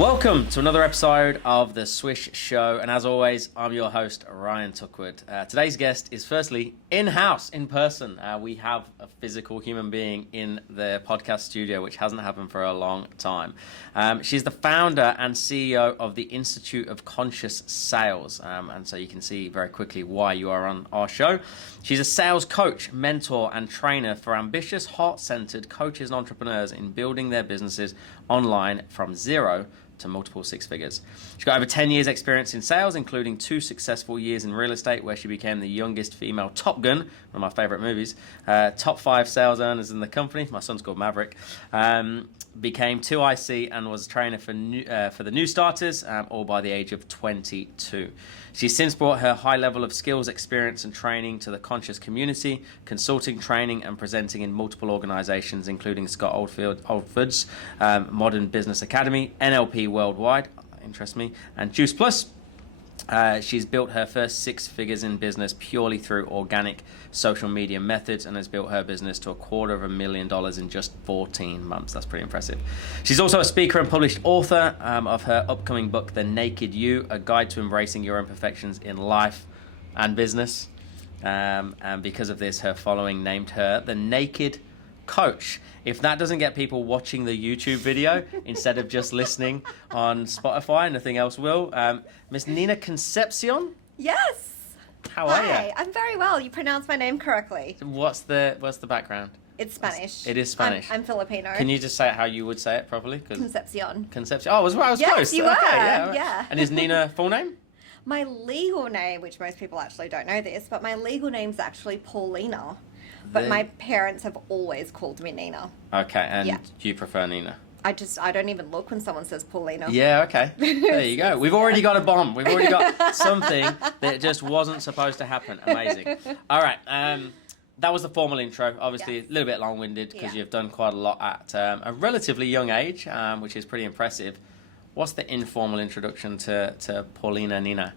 Welcome to another episode of The Swish Show, and as always, I'm your host, Ryan Tuckwood. Today's guest is firstly in-house, in person. We have a physical human being in the podcast studio, which hasn't happened for a long time. She's the founder and CEO of the Institute of Conscious Sales, and so you can see very quickly why you are on our show. She's a sales coach, mentor, and trainer for ambitious, heart-centered coaches and entrepreneurs in building their businesses online from zero to multiple six figures. She's got over 10 years experience in sales, including 2 successful years in real estate, where she became the youngest female Top Gun, one of my favorite movies, top 5 sales earners in the company. My son's called Maverick. Became 2 IC and was a trainer for the new starters, all by the age of 22. She's since brought her high level of skills, experience, and training to the conscious community, consulting, training, and presenting in multiple organizations, including Scott Oldford's Modern Business Academy, NLP Worldwide, interests me, and Juice Plus. She's built her first 6 figures in business purely through organic social media methods and has built her business to $250,000 in just 14 months. That's pretty impressive. She's also a speaker and published author of her upcoming book, The Naked You, a guide to embracing your imperfections in life and business. And because of this, her following named her the Naked Coach. If that doesn't get people watching the YouTube video instead of just listening on Spotify, nothing else will. Miss Nina Concepcion? Yes. How are you? Hi, I'm very well. You pronounced my name correctly. What's the background? It's Spanish. It is Spanish. I'm Filipino. Can you just say it how you would say it properly? Concepcion. Concepcion. Oh, I was Yes, close. you Okay, were. yeah, right. Yeah. And is Nina full name? My legal name, which most people actually don't know this, but my legal name's actually Paulina. But my parents have always called me Nina. Okay, and Yeah. you prefer Nina? I don't even look when someone says Paulina. Yeah, okay. There you go. We've already got a bomb. We've already got something that just wasn't supposed to happen. Amazing. All right. That was the formal intro. Obviously, Yes. a little bit long-winded because Yeah. you've done quite a lot at a relatively young age, which is pretty impressive. What's the informal introduction to Paulina Nina?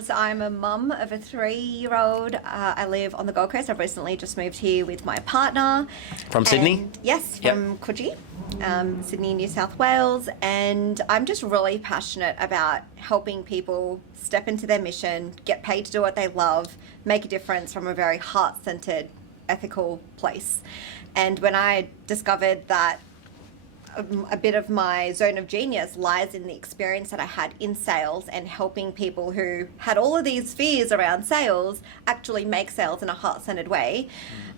So I'm a mum of a 3-year-old. I live on the Gold Coast. I've recently just moved here with my partner. From Sydney? And, yes, Yep. from Coogee, Sydney, New South Wales. And I'm just really passionate about helping people step into their mission, get paid to do what they love, make a difference from a very heart-centered, ethical place. And when I discovered that a bit of my zone of genius lies in the experience that I had in sales and helping people who had all of these fears around sales actually make sales in a heart-centered way.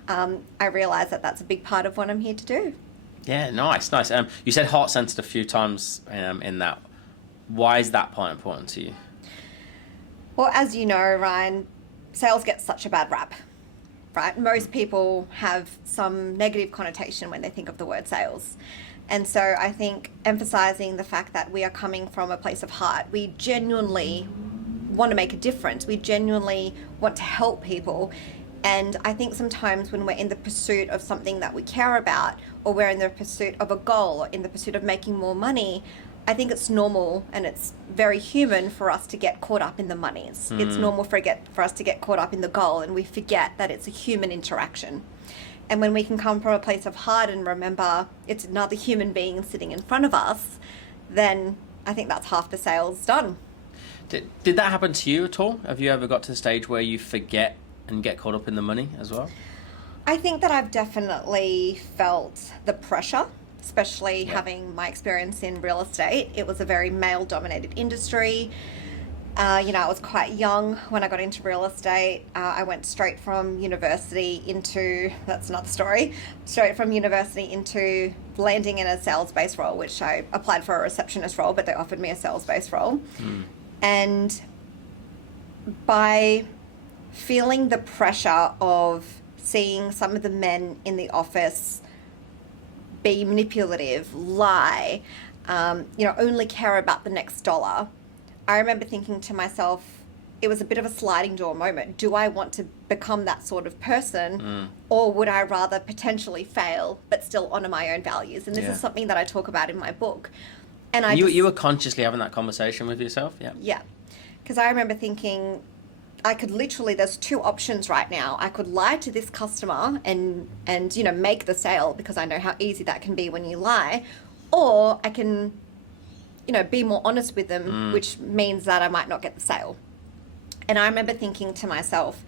I realized that that's a big part of what I'm here to do. Yeah, nice. You said heart-centered a few times in that. Why is that part important to you? Well, as you know, Ryan, sales gets such a bad rap, right? Most people have some negative connotation when they think of the word sales. And so I think emphasizing the fact that we are coming from a place of heart, we genuinely want to make a difference. We genuinely want to help people. And I think sometimes when we're in the pursuit of something that we care about, or we're in the pursuit of a goal, or in the pursuit of making more money, I think it's normal and it's very human for us to get caught up in the money. It's normal for us to get caught up in the goal, and we forget that it's a human interaction. And when we can come from a place of heart and remember it's another human being sitting in front of us, then I think that's half the sales done. Did that happen to you at all? Have you ever got to the stage where you forget and get caught up in the money as well? I think that I've definitely felt the pressure, especially having my experience in real estate. It was a very male-dominated industry. I was quite young when I got into real estate. I went straight from university into, that's another story, straight from university into landing in a sales-based role, which I applied for a receptionist role, but they offered me a sales-based role. And by feeling the pressure of seeing some of the men in the office be manipulative, lie, only care about the next dollar, I remember thinking to myself, it was a bit of a sliding door moment. Do I want to become that sort of person, or would I rather potentially fail but still honor my own values? And this is something that I talk about in my book. And you were consciously having that conversation with yourself? Yeah. Because I remember thinking, I could literally, there's 2 options right now. I could lie to this customer and make the sale, because I know how easy that can be when you lie. or I can, be more honest with them, which means that I might not get the sale. And I remember thinking to myself,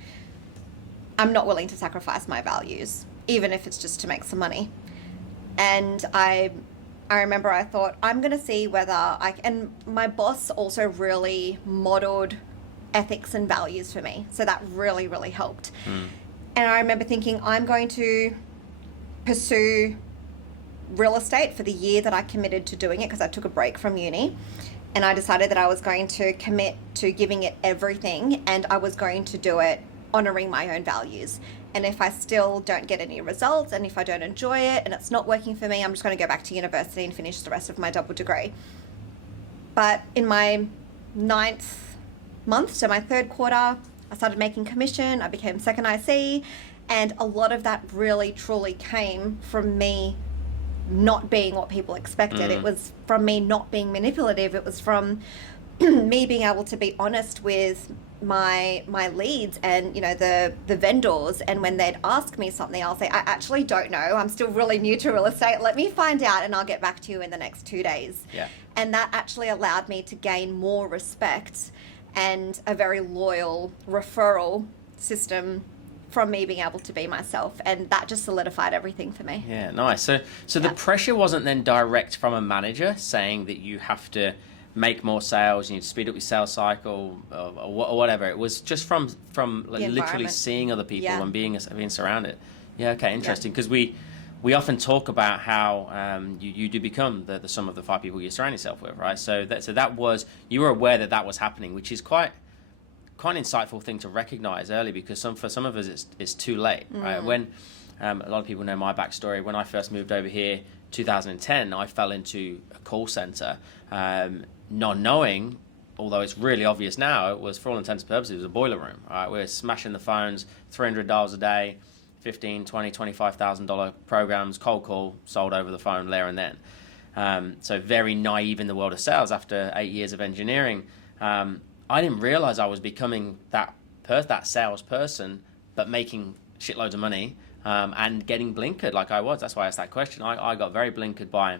I'm not willing to sacrifice my values, even if it's just to make some money. And I remember I thought, I'm going to see whether and my boss also really modeled ethics and values for me. So that really, really helped. And I remember thinking, I'm going to pursue real estate for the year that I committed to doing it, because I took a break from uni. And I decided that I was going to commit to giving it everything, and I was going to do it honoring my own values. And if I still don't get any results, and if I don't enjoy it and it's not working for me, I'm just going to go back to university and finish the rest of my double degree. But in my 9th month, so my 3rd quarter, I started making commission. I became second IC, and a lot of that really truly came from me not being what people expected. It was from me not being manipulative. It was from me being able to be honest with my leads and the vendors, and when they'd ask me something, I'll say, I actually don't know, I'm still really new to real estate, let me find out and I'll get back to you in the next 2 days. And that actually allowed me to gain more respect and a very loyal referral system from me being able to be myself, and that just solidified everything for me. Yeah, nice. So the pressure wasn't then direct from a manager saying that you have to make more sales, you need to speed up your sales cycle, or whatever. It was just from literally seeing other people and being surrounded. Yeah, okay, interesting. Because we often talk about how you do become the sum of the 5 people you surround yourself with, right? So that was, you were aware that was happening, which is quite an insightful thing to recognize early, because for some of us it's too late, right? When a lot of people know my backstory, when I first moved over here 2010, I fell into a call center, not knowing, although it's really obvious now, it was, for all intents and purposes, it was a boiler room. Right? We were smashing the phones, $300 a day, $15,000, $20,000, $25,000 programs, cold call, sold over the phone there and then. So very naive in the world of sales after 8 years of engineering. I didn't realize I was becoming that salesperson, but making shitloads of money and getting blinkered like I was. That's why I asked that question. I got very blinkered by,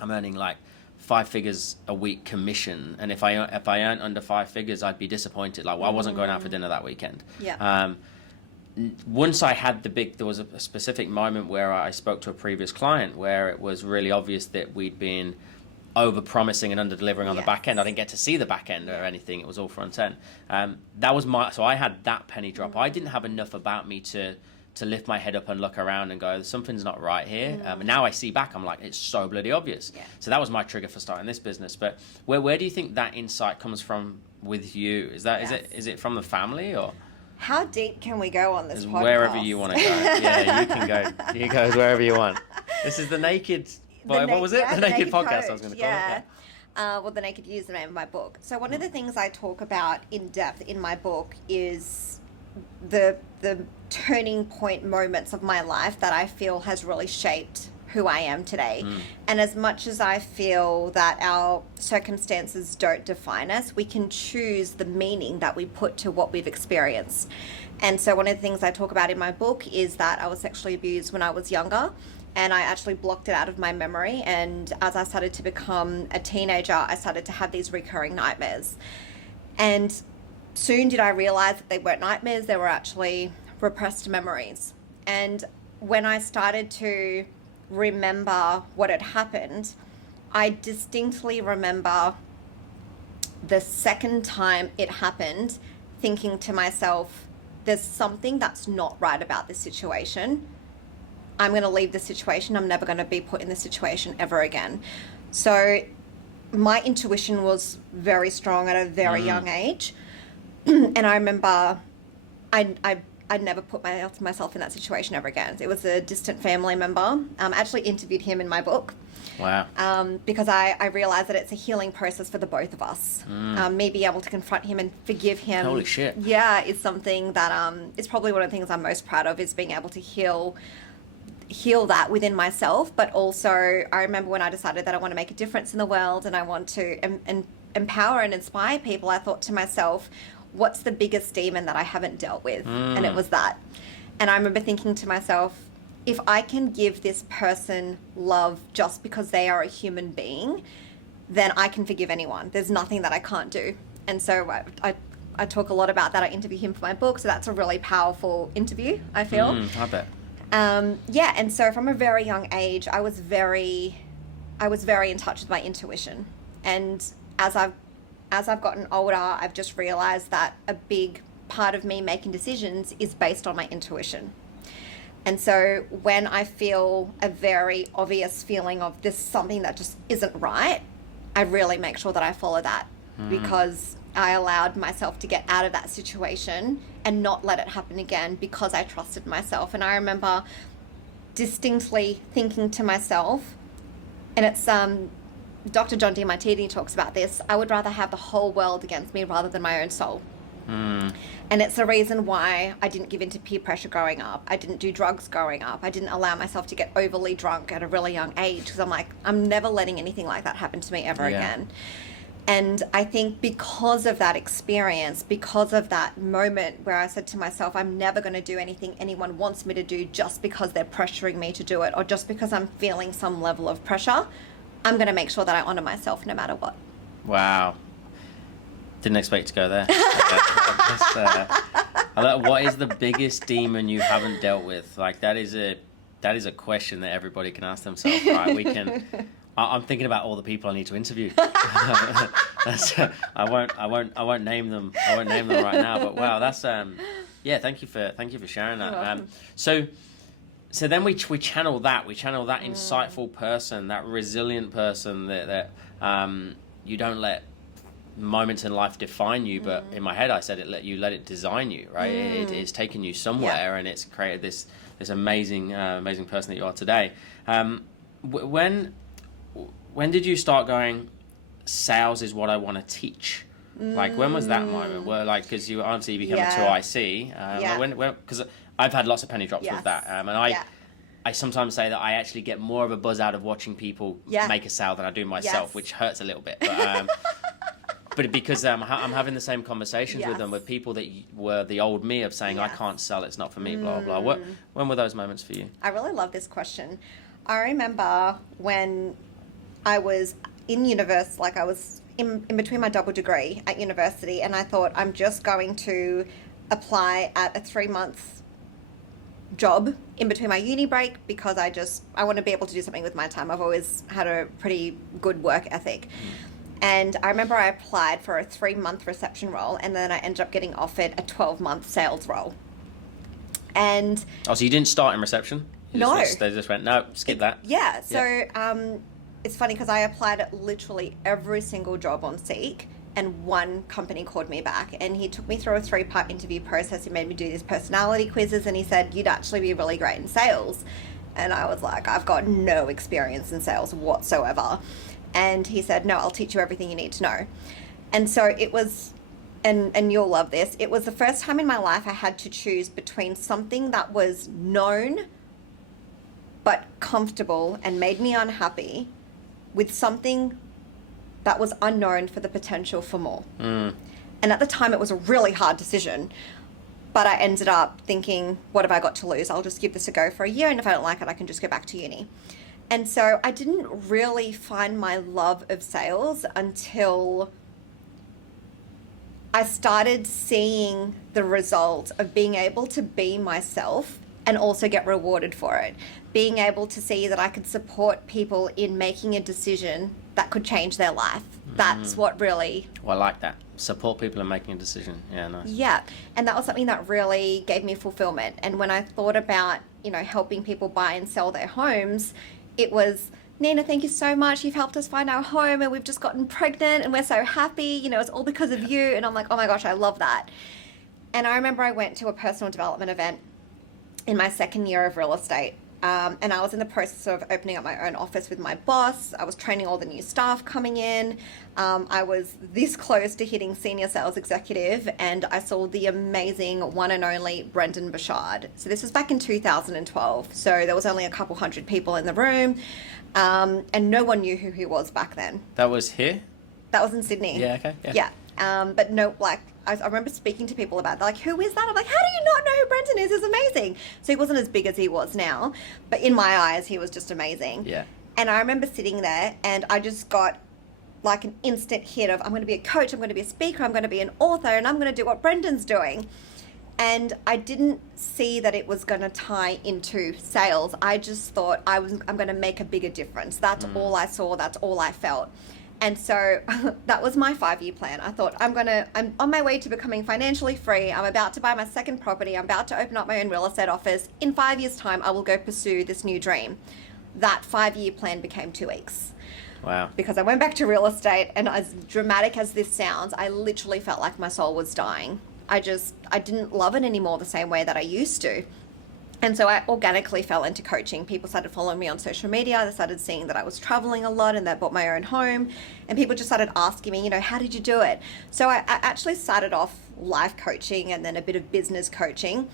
I'm earning like 5 figures a week commission, and if I earned under 5 figures, I'd be disappointed. Like, well, I wasn't going out for dinner that weekend. Once I had there was a specific moment where I spoke to a previous client where it was really obvious that we'd been over-promising and under-delivering on the back end. I didn't get to see the back end or anything. It was all front end. So I had that penny drop. I didn't have enough about me to lift my head up and look around and go, something's not right here. And now I see back, I'm like, it's so bloody obvious. So that was my trigger for starting this business. But where do you think that insight comes from with you? Is it from the family, or? How deep can we go on this podcast? Wherever you want to go. Yeah, you can go. You go wherever you want. This is the Naked... what was it? The Naked Podcast, I was going to call it. Well, The Naked You is the name of my book. So one of the things I talk about in depth in my book is the turning point moments of my life that I feel has really shaped who I am today. And as much as I feel that our circumstances don't define us, we can choose the meaning that we put to what we've experienced. And so one of the things I talk about in my book is that I was sexually abused when I was younger, and I actually blocked it out of my memory. And as I started to become a teenager, I started to have these recurring nightmares. And soon did I realize that they weren't nightmares, they were actually repressed memories. And when I started to remember what had happened, I distinctly remember the second time it happened, thinking to myself, there's something that's not right about this situation. I'm going to leave the situation. I'm never going to be put in this situation ever again. So my intuition was very strong at a very young age. And I remember I never put myself in that situation ever again. It was a distant family member. I actually interviewed him in my book. Wow. Because I realized that it's a healing process for the both of us. Me being able to confront him and forgive him. Holy shit. Yeah, is something that is probably one of the things I'm most proud of, is being able to heal that within myself. But also, I remember when I decided that I want to make a difference in the world and I want to empower and inspire people, I thought to myself, what's the biggest demon that I haven't dealt with? And it was that. And I remember thinking to myself, if I can give this person love just because they are a human being, then I can forgive anyone. There's nothing that I can't do. And so I talk a lot about that. I interview him for my book, so that's a really powerful interview, I feel. I bet. Yeah, and so from a very young age, I was very in touch with my intuition. And as I've gotten older, I've just realized that a big part of me making decisions is based on my intuition. And so when I feel a very obvious feeling of this something that just isn't right, I really make sure that I follow that, because I allowed myself to get out of that situation and not let it happen again because I trusted myself. And I remember distinctly thinking to myself, and it's Dr. John Demartini talks about this, I would rather have the whole world against me rather than my own soul. And it's the reason why I didn't give in to peer pressure growing up. I didn't do drugs growing up. I didn't allow myself to get overly drunk at a really young age, because I'm like, I'm never letting anything like that happen to me ever again. And I think because of that experience, because of that moment where I said to myself, I'm never going to do anything anyone wants me to do just because they're pressuring me to do it, or just because I'm feeling some level of pressure, I'm going to make sure that I honor myself no matter what. Wow. Didn't expect to go there. What is the biggest demon you haven't dealt with? Like, that is a question that everybody can ask themselves, right? I'm thinking about all the people I need to interview. I won't name them. I won't name them right now. But wow, that's yeah. Thank you for sharing that. So then we channel that. We channel that insightful person, that resilient person that you don't let moments in life define you, but in my head I said let it design you, right? It's taken you somewhere, and it's created this amazing person that you are today. When did you start going, sales is what I want to teach? Like, when was that moment where, like, because you obviously became a 2IC, when because I've had lots of penny drops with that, and I sometimes say that I actually get more of a buzz out of watching people make a sale than I do myself, which hurts a little bit, but but because I'm having the same conversations with them, with people that were the old me of saying, I can't sell, it's not for me, blah, blah. When were those moments for you? I really love this question. I remember when I was in university, like I was in between my double degree at university, and I thought, I'm just going to apply at a 3-month job in between my uni break, because I want to be able to do something with my time. I've always had a pretty good work ethic. And I remember I applied for a 3-month reception role, and then I ended up getting offered a 12-month sales role. And so you didn't start in reception? No. They just went, no, skip that. Yeah. So it's funny because I applied at literally every single job on Seek, and one company called me back, and he took me through a 3-part interview process. He made me do these personality quizzes, and he said, you'd actually be really great in sales. And I was like, I've got no experience in sales whatsoever. And he said, no, I'll teach you everything you need to know. And so it was, and you'll love this, it was the first time in my life I had to choose between something that was known but comfortable and made me unhappy, with something that was unknown for the potential for more. And at the time it was a really hard decision, but I ended up thinking, what have I got to lose? I'll just give this a go for a year, and if I don't like it, I can just go back to uni. And so I didn't really find my love of sales until I started seeing the result of being able to be myself and also get rewarded for it. Being able to see that I could support people in making a decision that could change their life. That's what really... Well, I like that. Support people in making a decision. Yeah, nice. Yeah, and that was something that really gave me fulfillment. And when I thought about, helping people buy and sell their homes, it was, Nina, thank you so much. You've helped us find our home, and we've just gotten pregnant, and we're so happy. It's all because of you. And I'm like, oh my gosh, I love that. And I remember I went to a personal development event in my second year of real estate. And I was in the process of opening up my own office with my boss. I was training all the new staff coming in. I was this close to hitting senior sales executive, and I saw the amazing one and only Brendan Burchard. So this was back in 2012. So there was only a couple hundred people in the room, and no one knew who he was back then. That was here? That was in Sydney. Yeah, okay. Yeah. But no, I remember speaking to people about it. They're like, who is that? I'm like, how do you not know who Brendan is? He's amazing. So he wasn't as big as he was now, but in my eyes, he was just amazing. Yeah. And I remember sitting there and I just got like an instant hit of, I'm going to be a coach, I'm going to be a speaker, I'm going to be an author, and I'm going to do what Brendan's doing. And I didn't see that it was going to tie into sales. I just thought I'm going to make a bigger difference. That's all I saw. That's all I felt. And so that was my 5-year plan. I thought I'm on my way to becoming financially free. I'm about to buy my second property. I'm about to open up my own real estate office. In 5 years' time, I will go pursue this new dream. That 5-year plan became 2 weeks. Wow. Because I went back to real estate, and as dramatic as this sounds, I literally felt like my soul was dying. I didn't love it anymore the same way that I used to. And so I organically fell into coaching. People started following me on social media. They started seeing that I was traveling a lot and that I bought my own home. And people just started asking me, how did you do it? So I actually started off life coaching and then a bit of business coaching.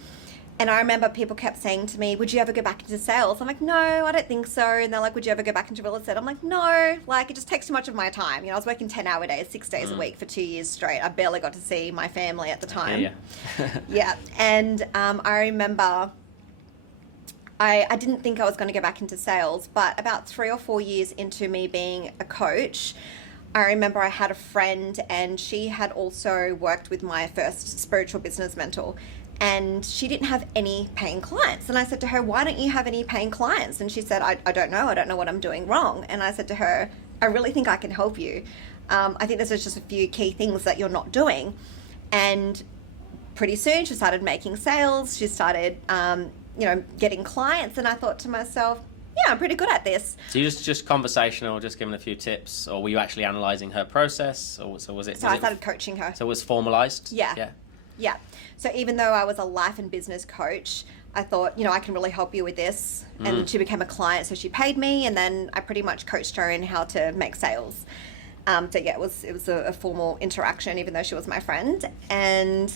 And I remember people kept saying to me, would you ever go back into sales? I'm like, no, I don't think so. And they're like, would you ever go back into real estate? I'm like, no, it just takes too much of my time. I was working 10-hour days, 6 days a week for 2 years straight. I barely got to see my family at the time. Yeah. Yeah. And I remember I didn't think I was going to go back into sales, but about 3 or 4 years into me being a coach, I remember I had a friend, and she had also worked with my first spiritual business mentor. And she didn't have any paying clients. And I said to her, why don't you have any paying clients? And she said, I don't know. I don't know what I'm doing wrong. And I said to her, I really think I can help you. I think there's just a few key things that you're not doing. And pretty soon she started making sales. She started, getting clients. And I thought to myself, yeah, I'm pretty good at this. So you just conversational, just giving a few tips, or were you actually analysing her process? Or so was it? So I started coaching her. So it was formalised? Yeah. Yeah. So even though I was a life and business coach, I thought, I can really help you with this. And she became a client, so she paid me, and then I pretty much coached her in how to make sales. So yeah, it was a formal interaction, even though she was my friend. And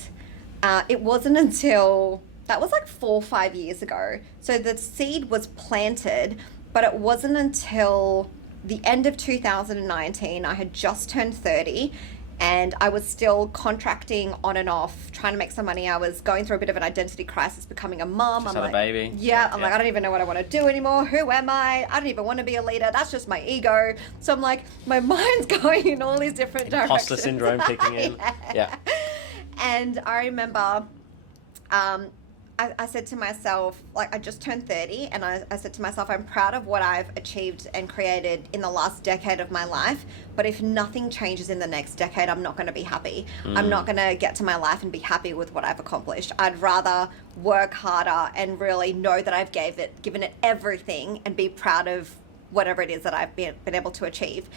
it wasn't until, that was like 4 or 5 years ago. So the seed was planted, but it wasn't until the end of 2019, I had just turned 30, and I was still contracting on and off, trying to make some money. I was going through a bit of an identity crisis, becoming a mum. Just had a baby. Yeah, I'm like, I don't even know what I want to do anymore. Who am I? I don't even want to be a leader. That's just my ego. So I'm like, my mind's going in all these different directions. Imposter syndrome kicking in. Yeah. And I remember I said to myself, I just turned 30, and I said to myself, I'm proud of what I've achieved and created in the last decade of my life, but if nothing changes in the next decade, I'm not going to be happy. I'm not going to get to my life and be happy with what I've accomplished. I'd rather work harder and really know that I've given it everything, and be proud of whatever it is that I've been able to achieve.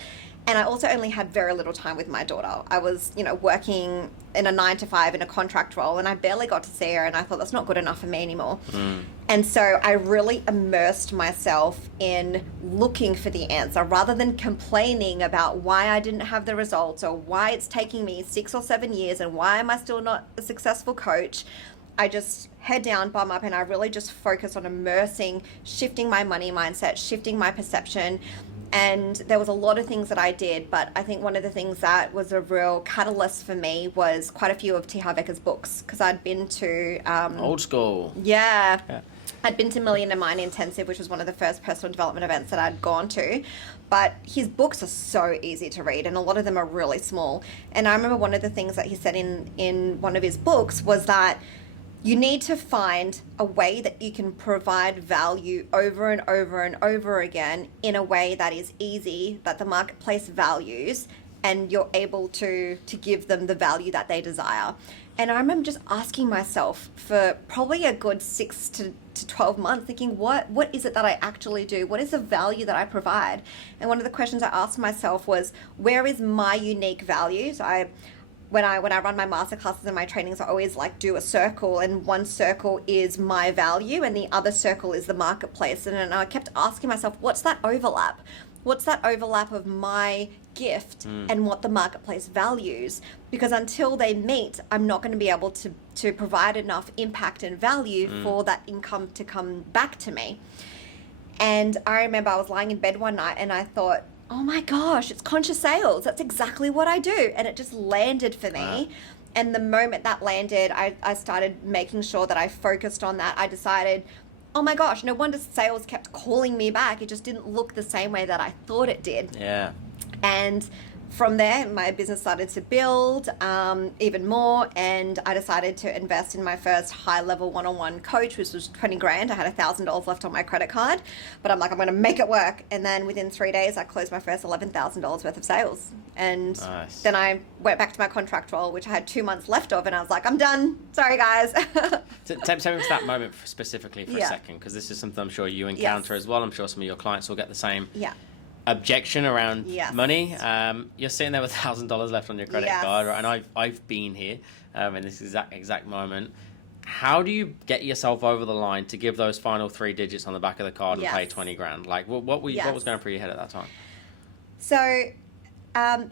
And I also only had very little time with my daughter. I was, working in a 9-to-5 in a contract role, and I barely got to see her, and I thought that's not good enough for me anymore. And so I really immersed myself in looking for the answer rather than complaining about why I didn't have the results or why it's taking me 6 or 7 years and why am I still not a successful coach. I just head down, bum up, and I really just focus on immersing, shifting my money mindset, shifting my perception. And there was a lot of things that I did, but I think one of the things that was a real catalyst for me was quite a few of T. Harv Eker's books, because I'd been to... Old school. Yeah. I'd been to Millionaire Mind Intensive, which was one of the first personal development events that I'd gone to. But his books are so easy to read, and a lot of them are really small. And I remember one of the things that he said in one of his books was that you need to find a way that you can provide value over and over and over again in a way that is easy, that the marketplace values, and you're able to give them the value that they desire. And I remember just asking myself for probably a good 6 to 12 months, thinking, what is it that I actually do? What is the value that I provide? And one of the questions I asked myself was, where is my unique value? So when I run my masterclasses and my trainings, I always do a circle, and one circle is my value and the other circle is the marketplace. And I kept asking myself, what's that overlap? What's that overlap of my gift and what the marketplace values? Because until they meet, I'm not going to be able to provide enough impact and value for that income to come back to me. And I remember I was lying in bed one night and I thought, oh my gosh, it's conscious sales. That's exactly what I do. And it just landed for me. And the moment that landed, I started making sure that I focused on that. I decided, oh my gosh, no wonder sales kept calling me back. It just didn't look the same way that I thought it did. Yeah. And from there, my business started to build even more, and I decided to invest in my first high-level one-on-one coach, which was 20 grand. I had $1,000 left on my credit card, but I'm like, I'm going to make it work. And then within 3 days, I closed my first $11,000 worth of sales. And Nice. then I went back to my contract role, which I had 2 months left of, and I was like, I'm done. Sorry, guys. Tell me for that moment specifically for a Yeah. second, because this is something I'm sure you encounter as well. I'm sure some of your clients will get the same Yeah. objection around Yes. money. You're sitting there with $1,000 left on your credit Yes. card, right? And I've been here in this exact moment. How do you get yourself over the line to give those final 3 digits on the back of the card and Yes. pay 20 grand? Like, what was going through your head at that time? So,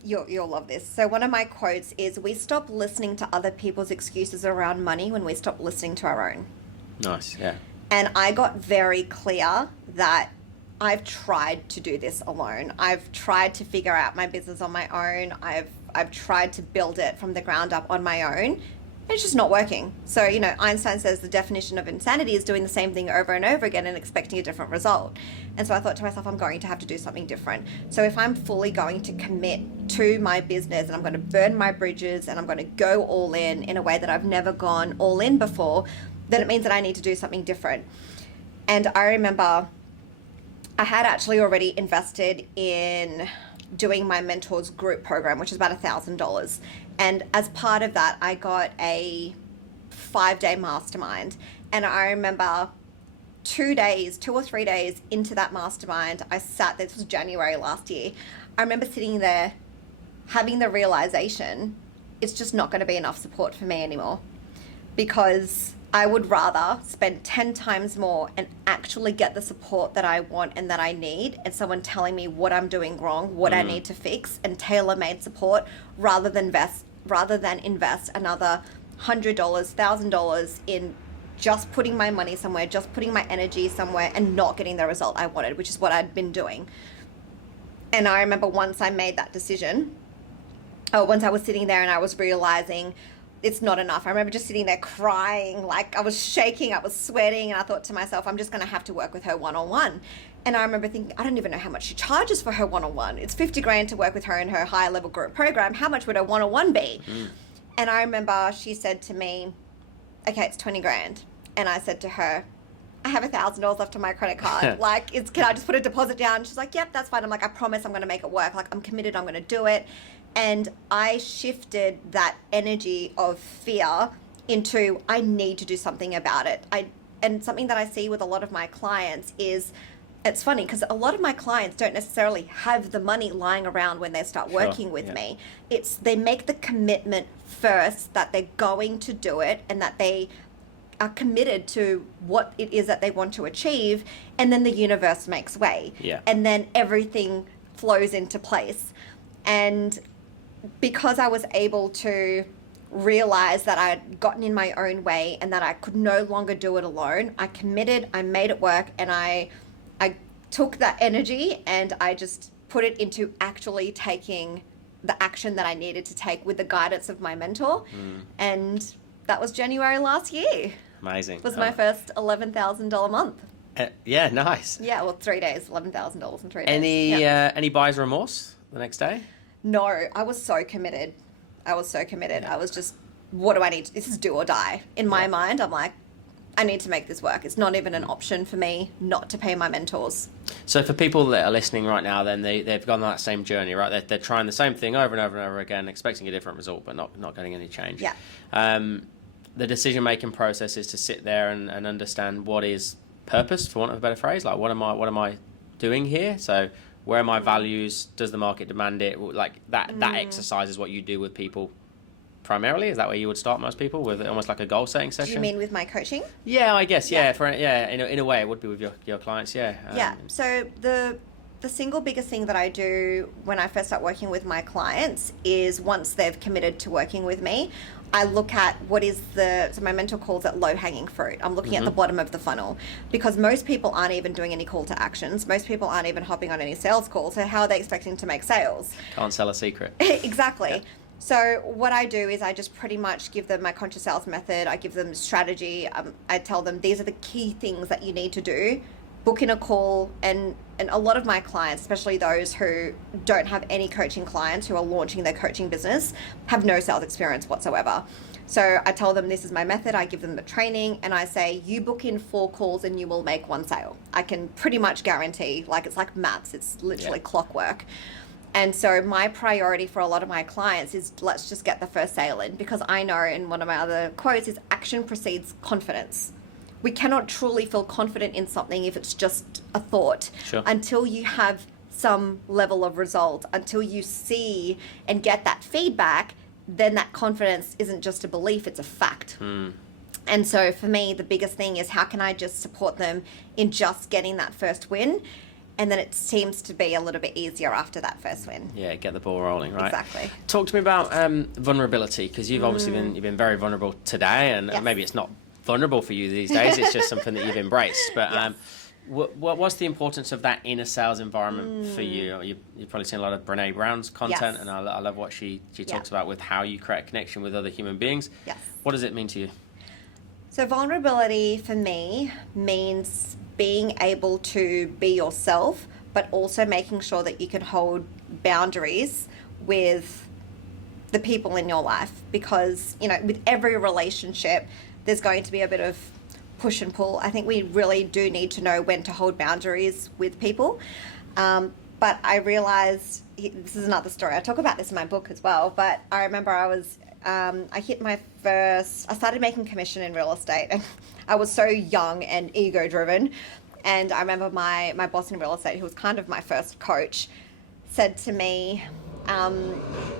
you'll love this. So one of my quotes is, we stop listening to other people's excuses around money when we stop listening to our own. Nice, yeah. And I got very clear that I've tried to do this alone. I've tried to figure out my business on my own. I've tried to build it from the ground up on my own. It's just not working. So, Einstein says the definition of insanity is doing the same thing over and over again and expecting a different result. And so I thought to myself, I'm going to have to do something different. So if I'm fully going to commit to my business, and I'm going to burn my bridges, and I'm going to go all in a way that I've never gone all in before, then it means that I need to do something different. And I remember I had actually already invested in doing my mentor's group program, which is about $1,000. And as part of that, I got a 5-day mastermind. And I remember 2 or 3 days into that mastermind, this was January last year. I remember sitting there having the realization, it's just not going to be enough support for me anymore, because I would rather spend 10 times more and actually get the support that I want and that I need, and someone telling me what I'm doing wrong, what I need to fix, and tailor-made support, rather than invest another $100, $1,000 in just putting my money somewhere, just putting my energy somewhere, and not getting the result I wanted, which is what I'd been doing. And I remember once I made that decision, once I was sitting there and I was realizing it's not enough. I remember just sitting there crying, like I was shaking, I was sweating, and I thought to myself, I'm just going to have to work with her one-on-one. And I remember thinking, I don't even know how much she charges for her one-on-one. It's 50 grand to work with her in her higher level group program. How much would a one-on-one be? And I remember she said to me, okay, it's 20 grand. And I said to her, I have $1,000 left on my credit card. Can I just put a deposit down? She's like, yep, that's fine. I'm like, I promise I'm going to make it work. Like, I'm committed, I'm going to do it. And I shifted that energy of fear into, I need to do something about it. And something that I see with a lot of my clients is, it's funny because a lot of my clients don't necessarily have the money lying around when they start working with me. It's, they make the commitment first that they're going to do it, and that they are committed to what it is that they want to achieve, and then the universe makes way. And then everything flows into place. And because I was able to realize that I had gotten in my own way and that I could no longer do it alone, I committed, I made it work, and I took that energy and I just put it into actually taking the action that I needed to take with the guidance of my mentor. And that was January last year. Amazing. It was my first $11,000 month. Yeah, nice. Yeah, well, 3 days, $11,000 in 3 days. Any buyer's remorse the next day? No, I was so committed. I was just, what do I need? This is do or die. In my mind, I'm like, I need to make this work. It's not even an option for me not to pay my mentors. So for people that are listening right now, then they've gone on that same journey, right? They're trying the same thing over and over and over again, expecting a different result, but not getting any change. Yeah. The decision-making process is to sit there and understand what is purpose, for want of a better phrase. Like, what am I doing here? So where are my values? Does the market demand it? Like that exercise is what you do with people primarily. Is that where you would start most people, with almost like a goal setting session? Do you mean with my coaching? Yeah, I guess. Yeah. In a way it would be with your clients. Yeah. Yeah. So the single biggest thing that I do when I first start working with my clients is, once they've committed to working with me, I look at what is so my mentor calls it low-hanging fruit. I'm looking at the bottom of the funnel, because most people aren't even doing any call to actions. Most people aren't even hopping on any sales calls. So how are they expecting to make sales? Can't sell a secret. Exactly. Yeah. So what I do is I just pretty much give them my conscious sales method. I give them strategy. I tell them these are the key things that you need to do. Book in a call, and a lot of my clients, especially those who don't have any coaching clients who are launching their coaching business, have no sales experience whatsoever. So I tell them this is my method. I give them the training, and I say you book in 4 calls and you will make 1 sale. I can pretty much guarantee, like it's like maths. It's literally clockwork. And so my priority for a lot of my clients is let's just get the first sale in, because I know, in one of my other quotes, is action precedes confidence. We cannot truly feel confident in something if it's just a thought. Sure. Until you have some level of result, until you see and get that feedback, then that confidence isn't just a belief, it's a fact. And so for me, the biggest thing is how can I just support them in just getting that first win? And then it seems to be a little bit easier after that first win. Yeah, get the ball rolling, right? Exactly. Talk to me about vulnerability, because you've obviously you've been very vulnerable today, and Yes. maybe it's not vulnerable for you these days. It's just something that you've embraced. But Yes. what's the importance of that inner sales environment for you? You've probably seen a lot of Brene Brown's content, Yes. and I love what she talks about with how you create a connection with other human beings. Yes. What does it mean to you? So vulnerability for me means being able to be yourself, but also making sure that you can hold boundaries with the people in your life. Because, you know, with every relationship, there's going to be a bit of push and pull. I think we really do need to know when to hold boundaries with people. But I realized, this is another story, I talk about this in my book as well, but I remember I hit my first, I started making commission in real estate, and I was so young and ego driven. And I remember my boss in real estate, who was kind of my first coach, said to me,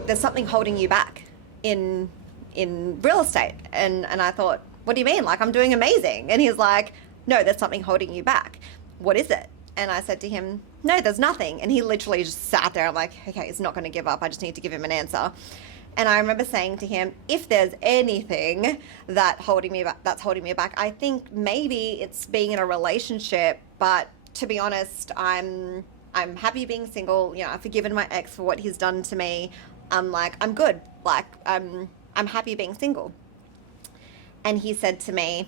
there's something holding you back in real estate. And I thought, what do you mean? Like, I'm doing amazing. And he's like, no, there's something holding you back. What is it? And I said to him, no, there's nothing. And he literally just sat there. I'm like, okay, he's not going to give up. I just need to give him an answer. And I remember saying to him, if there's anything that's holding me back, I think maybe it's being in a relationship. But to be honest, I'm happy being single. You know, I've forgiven my ex for what he's done to me. I'm good. Like, I'm happy being single. And he said to me,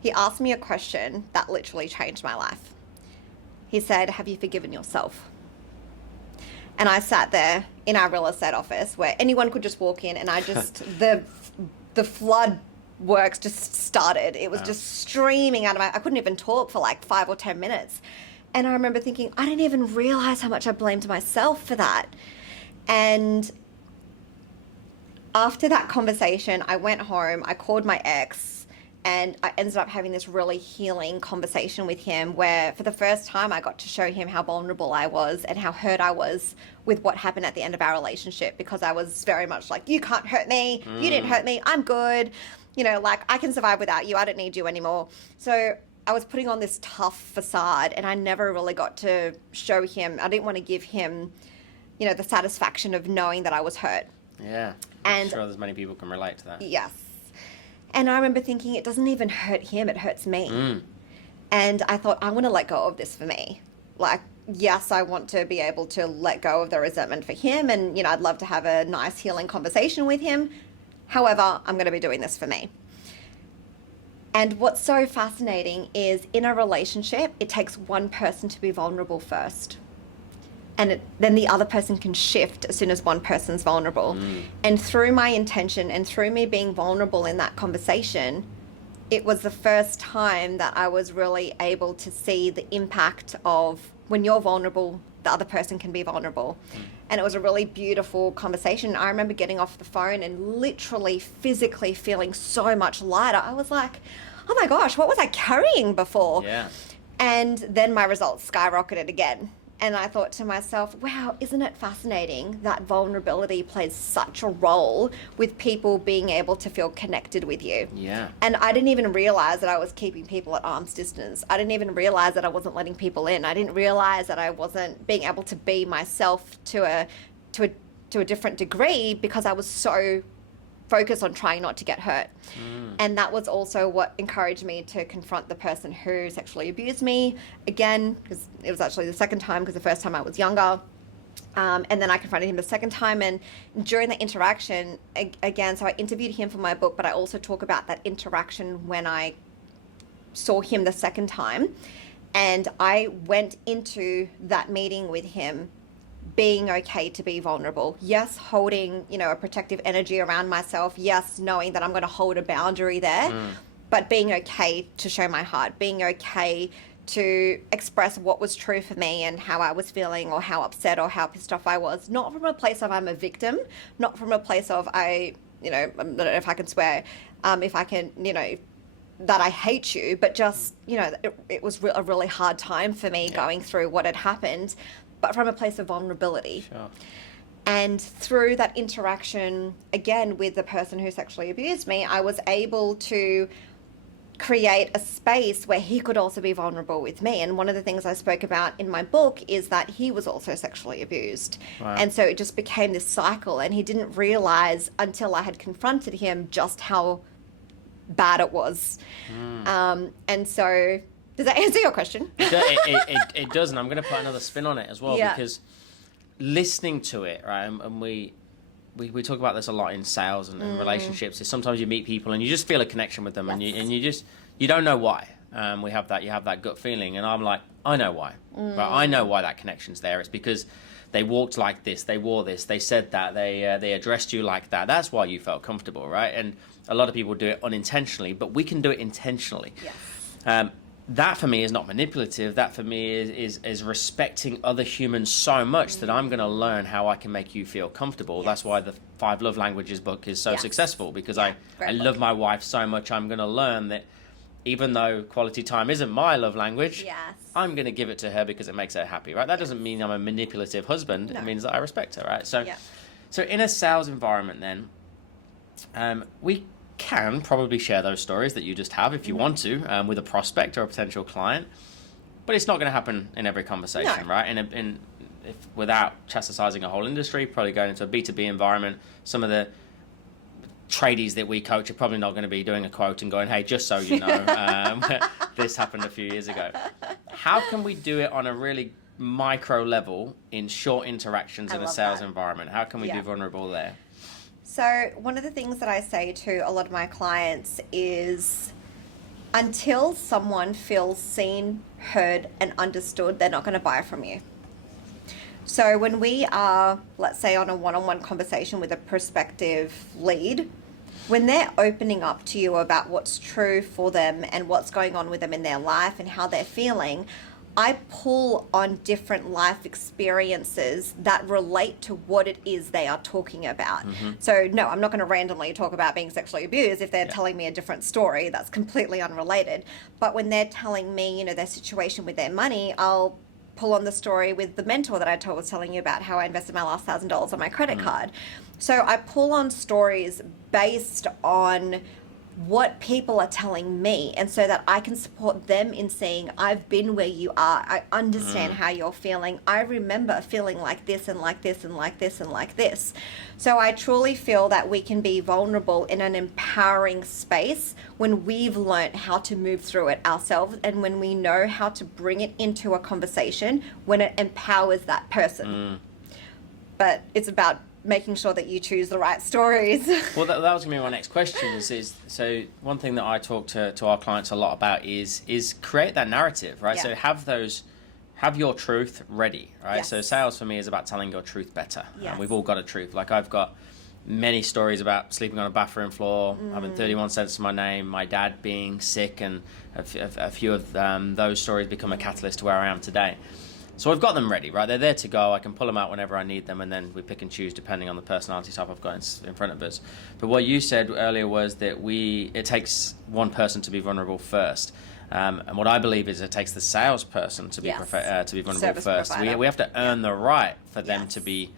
he asked me a question that literally changed my life. He said, have you forgiven yourself? And I sat there in our real estate office where anyone could just walk in, and I just, the flood works just started. It was just streaming out of I couldn't even talk for like 5 or 10 minutes. And I remember thinking, I didn't even realize how much I blamed myself for that. And after that conversation, I went home, I called my ex, and I ended up having this really healing conversation with him where for the first time I got to show him how vulnerable I was and how hurt I was with what happened at the end of our relationship, because I was very much like, you can't hurt me, you didn't hurt me, I'm good, you know, like I can survive without you, I don't need you anymore. So I was putting on this tough facade, and I never really got to show him, I didn't want to give him, you know, the satisfaction of knowing that I was hurt. Yeah, I'm sure there's many people can relate to that. Yes. And I remember thinking, it doesn't even hurt him, it hurts me. And I thought, I want to let go of this for me. Like, yes, I want to be able to let go of the resentment for him, and, you know, I'd love to have a nice healing conversation with him. However, I'm going to be doing this for me. And what's so fascinating is in a relationship, it takes one person to be vulnerable first. And then the other person can shift as soon as one person's vulnerable. And through my intention and through me being vulnerable in that conversation, it was the first time that I was really able to see the impact of when you're vulnerable, the other person can be vulnerable. And it was a really beautiful conversation. I remember getting off the phone and literally physically feeling so much lighter. I was like, oh my gosh, what was I carrying before? Yeah. And then my results skyrocketed again. And I thought to myself, wow, isn't it fascinating that vulnerability plays such a role with people being able to feel connected with you? Yeah. And I didn't even realize that I was keeping people at arm's distance. I didn't even realize that I wasn't letting people in. I didn't realize that I wasn't being able to be myself to a different degree because I was so focused on trying not to get hurt. And that was also what encouraged me to confront the person who sexually abused me again, because it was actually the second time, because the first time I was younger. And then I confronted him the second time. And during the interaction, again, so I interviewed him for my book, but I also talk about that interaction when I saw him the second time. And I went into that meeting with him being okay to be vulnerable. Yes, holding, a protective energy around myself. Yes, knowing that I'm going to hold a boundary there, but being okay to show my heart, being okay to express what was true for me and how I was feeling or how upset or how pissed off I was. Not from a place of I'm a victim, not from a place of I don't know if I can swear, if I can, that I hate you, but just, it was a really hard time for me going through what had happened, but from a place of vulnerability. Sure. And through that interaction, again, with the person who sexually abused me, I was able to create a space where he could also be vulnerable with me. And one of the things I spoke about in my book is that he was also sexually abused. Wow. And so it just became this cycle, and he didn't realize until I had confronted him just how bad it was. And so does that answer your question? It does, and I'm going to put another spin on it as well, Yeah. because listening to it, right, and we talk about this a lot in sales and relationships, is sometimes you meet people and you just feel a connection with them, and you don't know why. You have that gut feeling, and I'm like, I know why. But I know why that connection's there. It's because they walked like this, they wore this, they said that, they addressed you like that. That's why you felt comfortable, right? And a lot of people do it unintentionally, but we can do it intentionally. Yes. That for me is not manipulative. That for me is respecting other humans so much that I'm going to learn how I can make you feel comfortable. Yes. That's why the 5 Love Languages book is so successful, because I love my wife so much. I'm going to learn that even though quality time isn't my love language, I'm going to give it to her because it makes her happy, right? That doesn't mean I'm a manipulative husband. No. It means that I respect her, right? So in a sales environment then, we can probably share those stories that you just have if you want to with a prospect or a potential client, but it's not going to happen in every conversation, right? And if without chastising a whole industry, probably going into a B2B environment, some of the tradies that we coach are probably not going to be doing a quote and going, hey, just so you know, this happened a few years ago. How can we do it on a really micro level in short interactions in a sales environment? How can we be vulnerable there? So one of the things that I say to a lot of my clients is, until someone feels seen, heard, and understood, they're not going to buy from you. So when we are, let's say, on a one-on-one conversation with a prospective lead, when they're opening up to you about what's true for them and what's going on with them in their life and how they're feeling, I pull on different life experiences that relate to what it is they are talking about. So no, I'm not going to randomly talk about being sexually abused if they're telling me a different story that's completely unrelated. But when they're telling me, their situation with their money, I'll pull on the story with the mentor that I was telling you about, how I invested my last $1,000 on my credit card. So I pull on stories based on what people are telling me, and so that I can support them in saying, I've been where you are, I understand how you're feeling, I remember feeling like this and like this and like this and like this. So I truly feel that we can be vulnerable in an empowering space when we've learned how to move through it ourselves, and when we know how to bring it into a conversation when it empowers that person. But it's about making sure that you choose the right stories. Well, that was going to be my next question. Is so one thing that I talk to our clients a lot about is create that narrative, right? So have your truth ready, right? Yes. So sales for me is about telling your truth better. Yes. We've all got a truth. Like, I've got many stories about sleeping on a bathroom floor, having 31 cents to my name, my dad being sick, and a few of those stories become a catalyst to where I am today. So I've got them ready, right? They're there to go. I can pull them out whenever I need them, and then we pick and choose depending on the personality type I've got in front of us. But what you said earlier was that it takes one person to be vulnerable first. And what I believe is it takes the salesperson to be vulnerable Service first. provider. We have to earn the right for them to be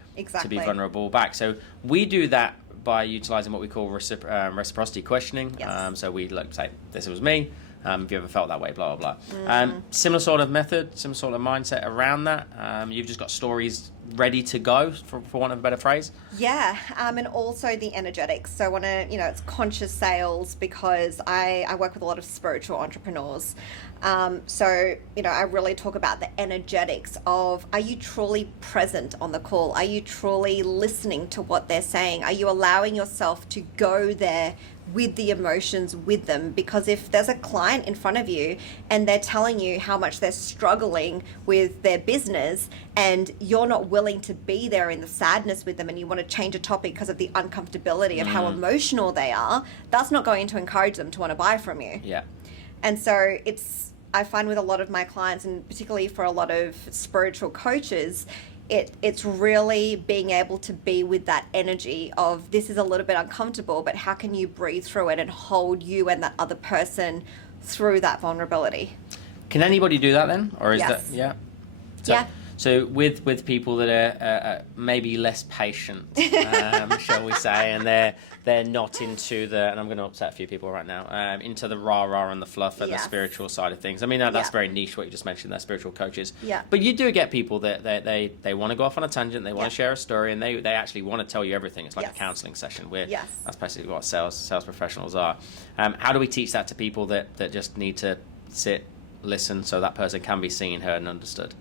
vulnerable back. So we do that by utilizing what we call reciprocity questioning. Yes. So we say, this was me. Have you ever felt that way? Blah, blah, blah. Similar sort of method, similar sort of mindset around that. You've just got stories ready to go, for want of a better phrase? Yeah, and also the energetics. So I want to, it's conscious sales because I work with a lot of spiritual entrepreneurs. So, I really talk about the energetics of, are you truly present on the call? Are you truly listening to what they're saying? Are you allowing yourself to go there with the emotions with them? Because if there's a client in front of you and they're telling you how much they're struggling with their business and you're not willing to be there in the sadness with them and you want to change a topic because of the uncomfortability of how emotional they are, that's not going to encourage them to want to buy from you. Yeah. And so I find with a lot of my clients, and particularly for a lot of spiritual coaches, it's really being able to be with that energy of, this is a little bit uncomfortable, but how can you breathe through it and hold you and that other person through that vulnerability? Can anybody do that then? Or is Yes. that, yeah? Yeah. So with people that are maybe less patient, shall we say, and they're not into the, and I'm going to upset a few people right now, into the rah-rah and the fluff and the Yes. spiritual side of things. I mean, that's very niche what you just mentioned, they're spiritual coaches. Yeah. But you do get people that they want to go off on a tangent, they want Yeah. to share a story, and they actually want to tell you everything. It's like Yes. a counselling session. Yes. That's basically what sales professionals are. How do we teach that to people that just need to sit, listen, so that person can be seen, heard, and understood?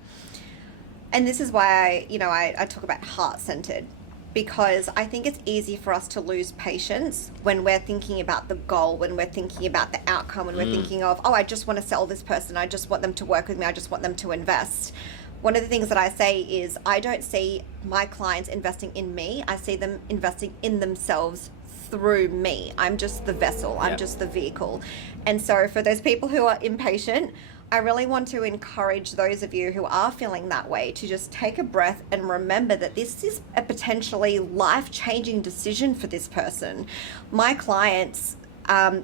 And this is why I talk about heart-centered, because I think it's easy for us to lose patience when we're thinking about the goal, when we're thinking about the outcome, when we're thinking of, I just want to sell this person, I just want them to work with me, I just want them to invest. One of the things that I say is, I don't see my clients investing in me, I see them investing in themselves through me. I'm just the vessel, I'm just the vehicle. And so for those people who are impatient, I really want to encourage those of you who are feeling that way to just take a breath and remember that this is a potentially life-changing decision for this person. My clients,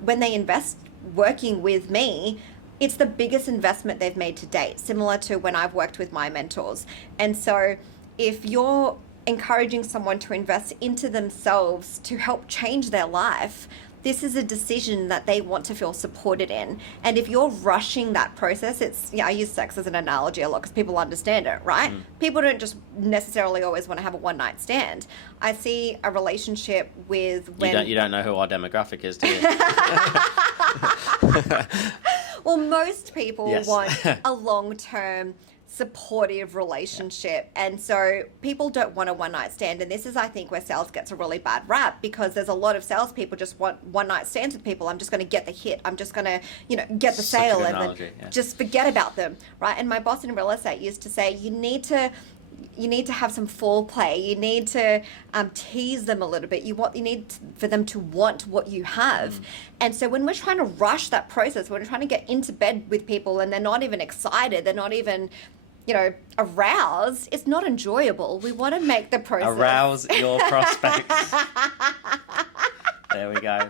when they invest working with me, it's the biggest investment they've made to date, similar to when I've worked with my mentors. And so if you're encouraging someone to invest into themselves to help change their life, this is a decision that they want to feel supported in. And if you're rushing that process, I use sex as an analogy a lot because people understand it, right? People don't just necessarily always want to have a one-night stand. I see a relationship with when... You don't know who our demographic is, do you? Well, most people Yes. want a long-term supportive relationship, and so people don't want a one-night stand. And this is, I think, where sales gets a really bad rap, because there's a lot of salespeople just want one-night stands with people. I'm just going to get the hit, I'm just going to get the Such a sale, good and analogy, then just forget about them, right? And my boss in real estate used to say, you need to have some foreplay. You need to tease them a little bit. You need for them to want what you have. And so when we're trying to rush that process, when we're trying to get into bed with people and they're not even excited, they're not even aroused, it's not enjoyable. We want to make the process... Arouse your prospects. There we go.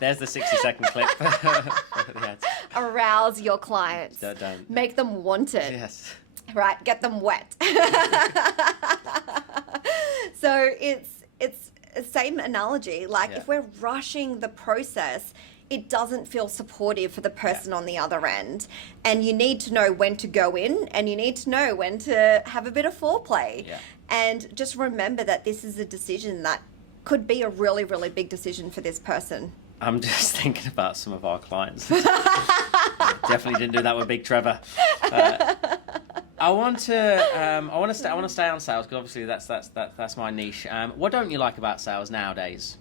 There's the 60-second clip. Yes. Arouse your clients. Don't. Make them want it. Yes. Right, get them wet. So it's the same analogy. Like, if we're rushing the process, it doesn't feel supportive for the person on the other end. And you need to know when to go in, and you need to know when to have a bit of foreplay. Yeah. And just remember that this is a decision that could be a really, really big decision for this person. I'm just thinking about some of our clients. Definitely didn't do that with Big Trevor. I want to stay on sales, because obviously that's my niche. What don't you like about sales nowadays?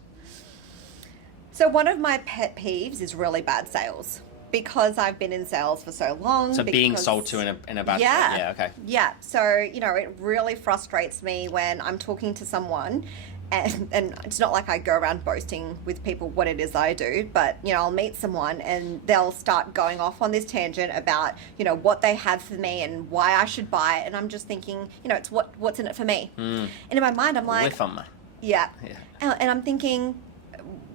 So one of my pet peeves is really bad sales, because I've been in sales for so long. So being sold to in a bad way. Yeah, okay. Yeah. So, it really frustrates me when I'm talking to someone, and it's not like I go around boasting with people what it is I do, but, I'll meet someone and they'll start going off on this tangent about, what they have for me and why I should buy it. And I'm just thinking, it's what's in it for me. And in my mind, I'm like... Whiff 'em. Yeah. And I'm thinking...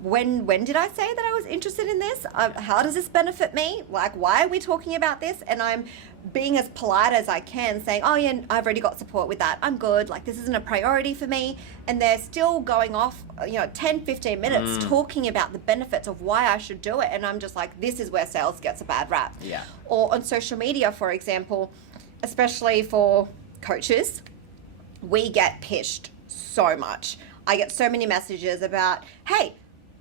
When did I say that I was interested in this? How does this benefit me? Like, why are we talking about this? And I'm being as polite as I can, saying, oh yeah, I've already got support with that. I'm good. Like, this isn't a priority for me. And they're still going off, 10, 15 minutes talking about the benefits of why I should do it. And I'm just like, this is where sales gets a bad rap. Yeah. Or Or on social media, for example, especially for coaches, we get pitched so much. I get so many messages about, hey,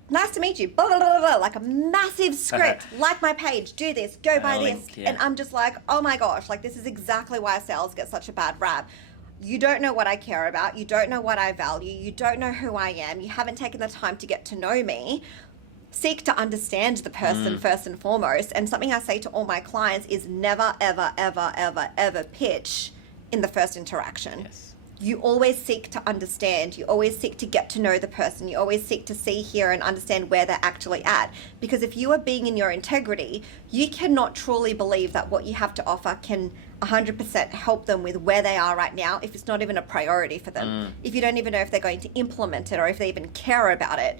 nice to meet you, blah, blah, blah, blah, like a massive script, like my page, do this, go buy this. Yeah. And I'm just like, oh my gosh, like this is exactly why sales get such a bad rap. You don't know what I care about. You don't know what I value. You don't know who I am. You haven't taken the time to get to know me. Seek to understand the person first and foremost. And something I say to all my clients is never, ever, ever, ever, ever pitch in the first interaction. Yes. You always seek to understand. You always seek to get to know the person. You always seek to see, hear, and understand where they're actually at. Because if you are being in your integrity, you cannot truly believe that what you have to offer can 100% help them with where they are right now if it's not even a priority for them. If you don't even know if they're going to implement it or if they even care about it.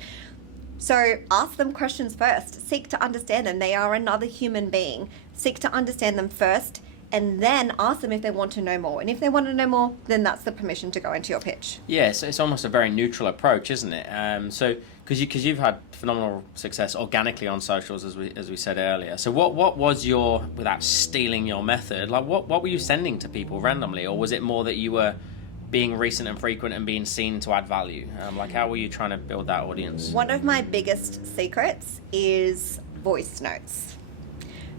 So ask them questions first. Seek to understand them. They are another human being. Seek to understand them first, and then ask them if they want to know more. And if they want to know more, then that's the permission to go into your pitch. Yeah, so it's almost a very neutral approach, isn't it? So because you've had phenomenal success organically on socials, as we said earlier. So what was your, without stealing your method, like what were you sending to people randomly, or was it more that you were being recent and frequent and being seen to add value? Like how were you trying to build that audience? One of my biggest secrets is voice notes.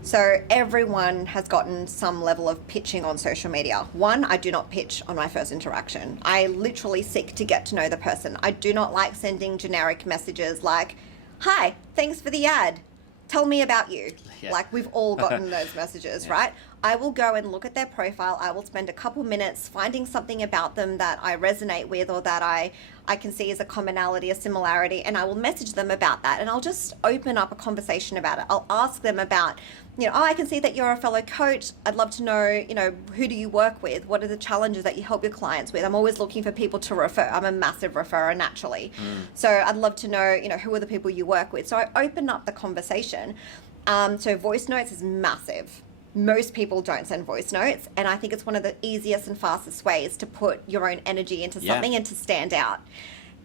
So everyone has gotten some level of pitching on social media. One, I do not pitch on my first interaction. I literally seek to get to know the person. I do not like sending generic messages like, hi, thanks for the ad. Tell me about you. Yeah. Like we've all gotten those messages, right? I will go and look at their profile. I will spend a couple minutes finding something about them that I resonate with or that I can see as a commonality, a similarity, and I will message them about that. And I'll just open up a conversation about it. I'll ask them about, oh, I can see that you're a fellow coach. I'd love to know, who do you work with? What are the challenges that you help your clients with? I'm always looking for people to refer. I'm a massive referrer naturally. So I'd love to know, who are the people you work with? So I open up the conversation. So voice notes is massive. Most people don't send voice notes, and I think it's one of the easiest and fastest ways to put your own energy into something and to stand out.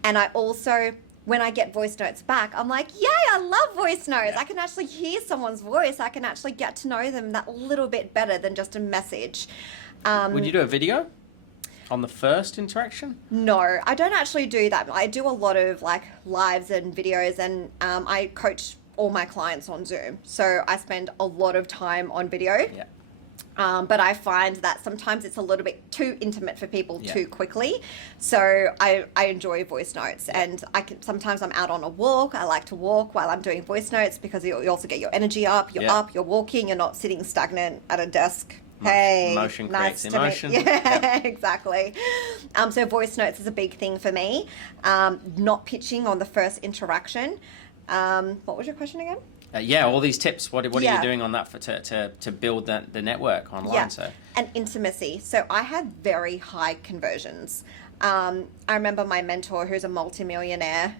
And I also, when I get voice notes back, I'm like, yay, I love voice notes. I can actually hear someone's voice. I can actually get to know them that little bit better than just a message. Would you do a video on the first interaction? No, I don't actually do that. I do a lot of like lives and videos, and I coach all my clients on Zoom. So I spend a lot of time on video. Yeah. But I find that sometimes it's a little bit too intimate for people too quickly. So I enjoy voice notes, and sometimes I'm out on a walk. I like to walk while I'm doing voice notes because you also get your energy up. You're up, you're walking, you're not sitting stagnant at a desk. Hey, motion nice creates to emotion. meet. Yeah, exactly. So voice notes is a big thing for me. Not pitching on the first interaction. What was your question again? All these tips. What are you doing on that to build the network online? Yeah, So and intimacy. So I had very high conversions. I remember my mentor, who's a multimillionaire,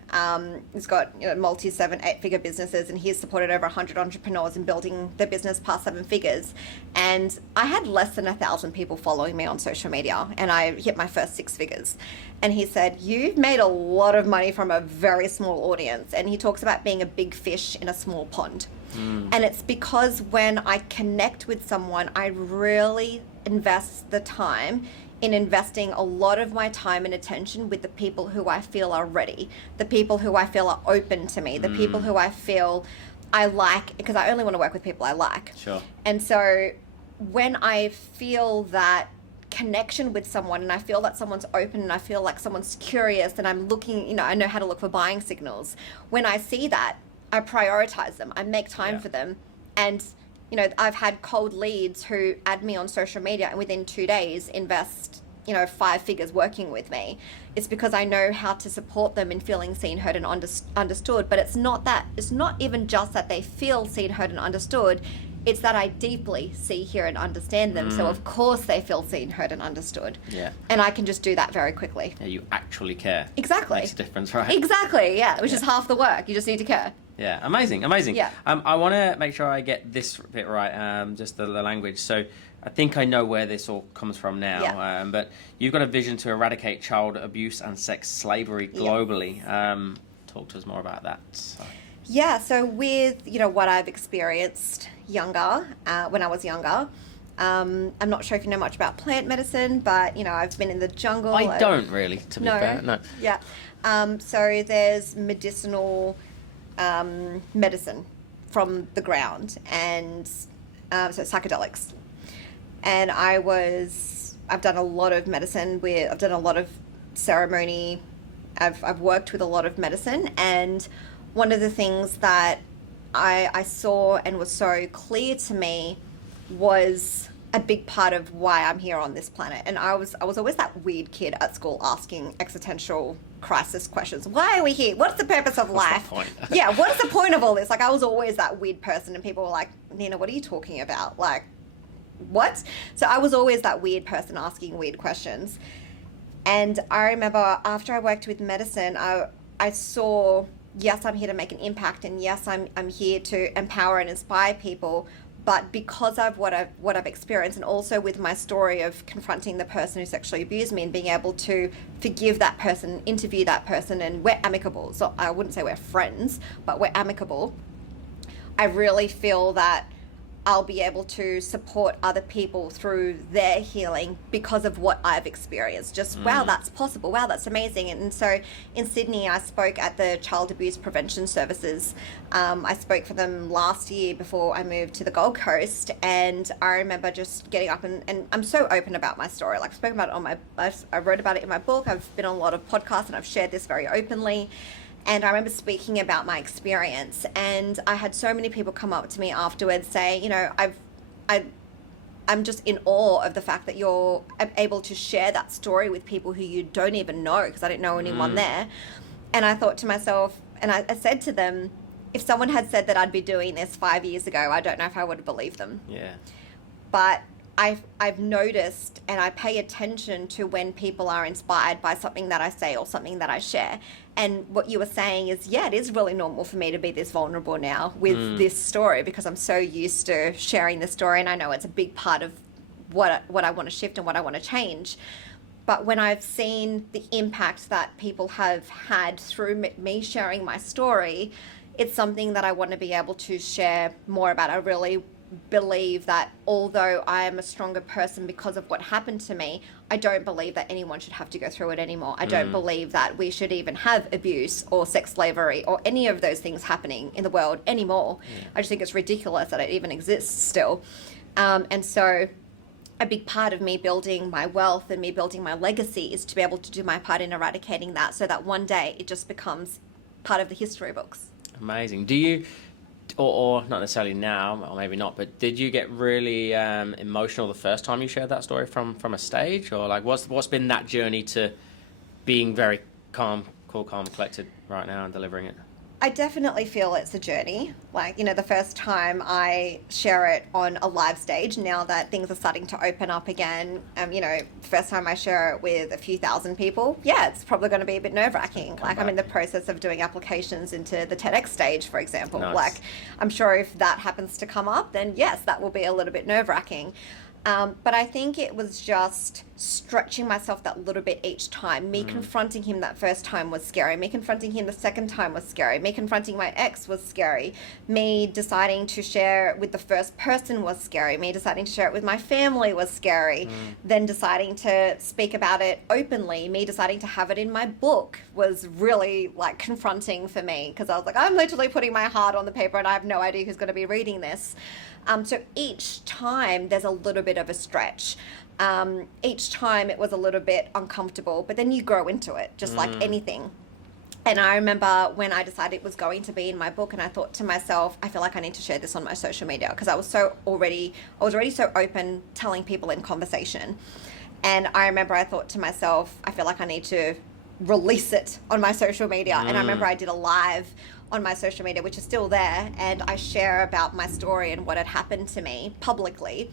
he's got multi 7-8-figure businesses, and he's supported over 100 entrepreneurs in building their business past 7 figures. And I had less than 1,000 people following me on social media, and I hit my first 6 figures. And he said, you've made a lot of money from a very small audience. And he talks about being a big fish in a small pond. And it's because when I connect with someone, I really invest the time in investing a lot of my time and attention with the people who I feel are ready, the people who I feel are open to me, the people who I feel I like, because I only want to work with people I like. Sure. And so when I feel that connection with someone, and I feel that someone's open, and I feel like someone's curious, and I'm looking, I know how to look for buying signals. When I see that, I prioritize them. I make time for them. And I've had cold leads who add me on social media and within 2 days invest, 5 figures working with me. It's because I know how to support them in feeling seen, heard, and understood. But it's not even just that they feel seen, heard, and understood. It's that I deeply see, hear, and understand them. So of course they feel seen, heard, and understood. Yeah. And I can just do that very quickly. Yeah, you actually care. Exactly. Makes a difference, right? Exactly, yeah. Which is half the work. You just need to care. Yeah, amazing. Yeah. I want to make sure I get this bit right, just the language. So I think I know where this all comes from now. Yeah. But you've got a vision to eradicate child abuse and sex slavery globally. Talk to us more about that. Yeah, so with, what I've experienced when I was younger, I'm not sure if you know much about plant medicine, but I've been in the jungle. I don't really, to be fair. No. Yeah. So there's medicinal medicine from the ground, and so psychedelics. And I've done a lot of medicine I've done a lot of ceremony. I've worked with a lot of medicine, and one of the things that I saw and was so clear to me was a big part of why I'm here on this planet. And I was always that weird kid at school asking existential crisis questions. Why are we here? What's the purpose of life? What's the point? Yeah, what is the point of all this? Like, I was always that weird person, and people were like, Nina, what are you talking about? Like, what? So I was always that weird person asking weird questions. And I remember after I worked with medicine, I saw, yes, I'm here to make an impact, and yes, I'm here to empower and inspire people. But because of what I've experienced, and also with my story of confronting the person who sexually abused me and being able to forgive that person, interview that person, and we're amicable. So I wouldn't say we're friends, but we're amicable. I really feel that I'll be able to support other people through their healing because of what I've experienced. Just, wow, that's possible. Wow, that's amazing. And so in Sydney, I spoke at the Child Abuse Prevention Services. I spoke for them last year before I moved to the Gold Coast. And I remember just getting up and I'm so open about my story. Like, I've spoken about it I wrote about it in my book. I've been on a lot of podcasts and I've shared this very openly. And I remember speaking about my experience, and I had so many people come up to me afterwards say, I'm just in awe of the fact that you're able to share that story with people who you don't even know, because I didn't know anyone there. And I thought to myself, and I said to them, if someone had said that I'd be doing this 5 years ago, I don't know if I would have believed them. Yeah. But I've noticed, and I pay attention to when people are inspired by something that I say or something that I share. And what you were saying is, yeah, it is really normal for me to be this vulnerable now with this story, because I'm so used to sharing the story, and I know it's a big part of what I want to shift and what I want to change. But when I've seen the impact that people have had through me sharing my story, it's something that I want to be able to share more about. I really believe that although I am a stronger person because of what happened to me, I don't believe that anyone should have to go through it anymore. I don't believe that we should even have abuse or sex slavery or any of those things happening in the world anymore. I just think it's ridiculous that it even exists still. And so a big part of me building my wealth and me building my legacy is to be able to do my part in eradicating that, so that one day it just becomes part of the history books. Amazing. Do you, or not necessarily now, or maybe not, but did you get really emotional the first time you shared that story from a stage? Or like, what's been that journey to being very calm, collected right now and delivering it? I definitely feel it's a journey. Like, the first time I share it on a live stage, now that things are starting to open up again, first time I share it with a few thousand people, yeah, it's probably going to be a bit nerve-wracking. Like, I'm in the process of doing applications into the TEDx stage, for example. Nice. Like, I'm sure if that happens to come up, then yes, that will be a little bit nerve-wracking. But I think it was just stretching myself that little bit each time. Me confronting him that first time was scary. Me confronting him the second time was scary. Me confronting my ex was scary. Me deciding to share it with the first person was scary. Me deciding to share it with my family was scary. Then deciding to speak about it openly, me deciding to have it in my book was really like confronting for me, because I was like, I'm literally putting my heart on the paper and I have no idea who's going to be reading this. So each time there's a little bit of a stretch. Each time it was a little bit uncomfortable, but then you grow into it, just like anything. And I remember when I decided it was going to be in my book, and I thought to myself, I feel like I need to share this on my social media, because I was already so open telling people in conversation. And I remember I thought to myself, I feel like I need to release it on my social media. And I remember I did a live on my social media, which is still there, and I share about my story and what had happened to me publicly.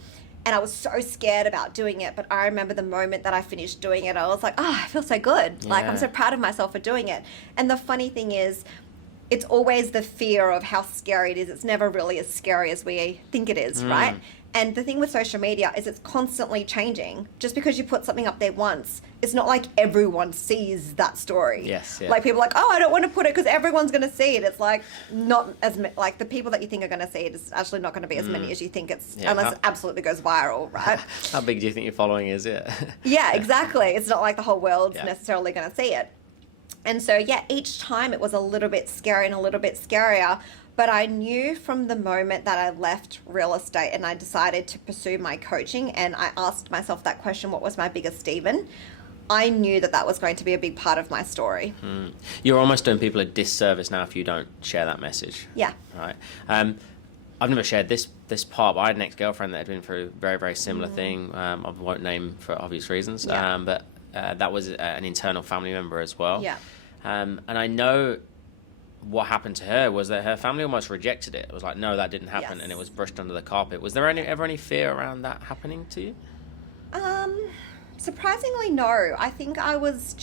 And I was so scared about doing it, but I remember the moment that I finished doing it, I was like, I feel so good. Like, I'm so proud of myself for doing it. And the funny thing is, it's always the fear of how scary it is. It's never really as scary as we think it is, right? And the thing with social media is it's constantly changing. Just because you put something up there once, it's not like everyone sees that story. Yes, yeah. Like people are like, oh, I don't want to put it because everyone's going to see it. It's like not as like the people that you think are going to see it is actually not going to be as many as you think it's, unless it absolutely goes viral, right? How big do you think your following is? Yeah. Yeah, exactly. It's not like the whole world's necessarily going to see it. And so, yeah, each time it was a little bit scary and a little bit scarier. But I knew from the moment that I left real estate and I decided to pursue my coaching, and I asked myself that question, what was my biggest demon? I knew that that was going to be a big part of my story. You're almost doing people a disservice now if you don't share that message. Yeah. Right. I've never shared this part, but I had an ex-girlfriend that had been through a very, very similar thing. I won't name for obvious reasons, but that was an internal family member as well. Yeah. And I know what happened to her was that her family almost rejected it. It was like, no, that didn't happen, Yes. and it was brushed under the carpet. Was there ever any fear around that happening to you? Surprisingly, no. I think I was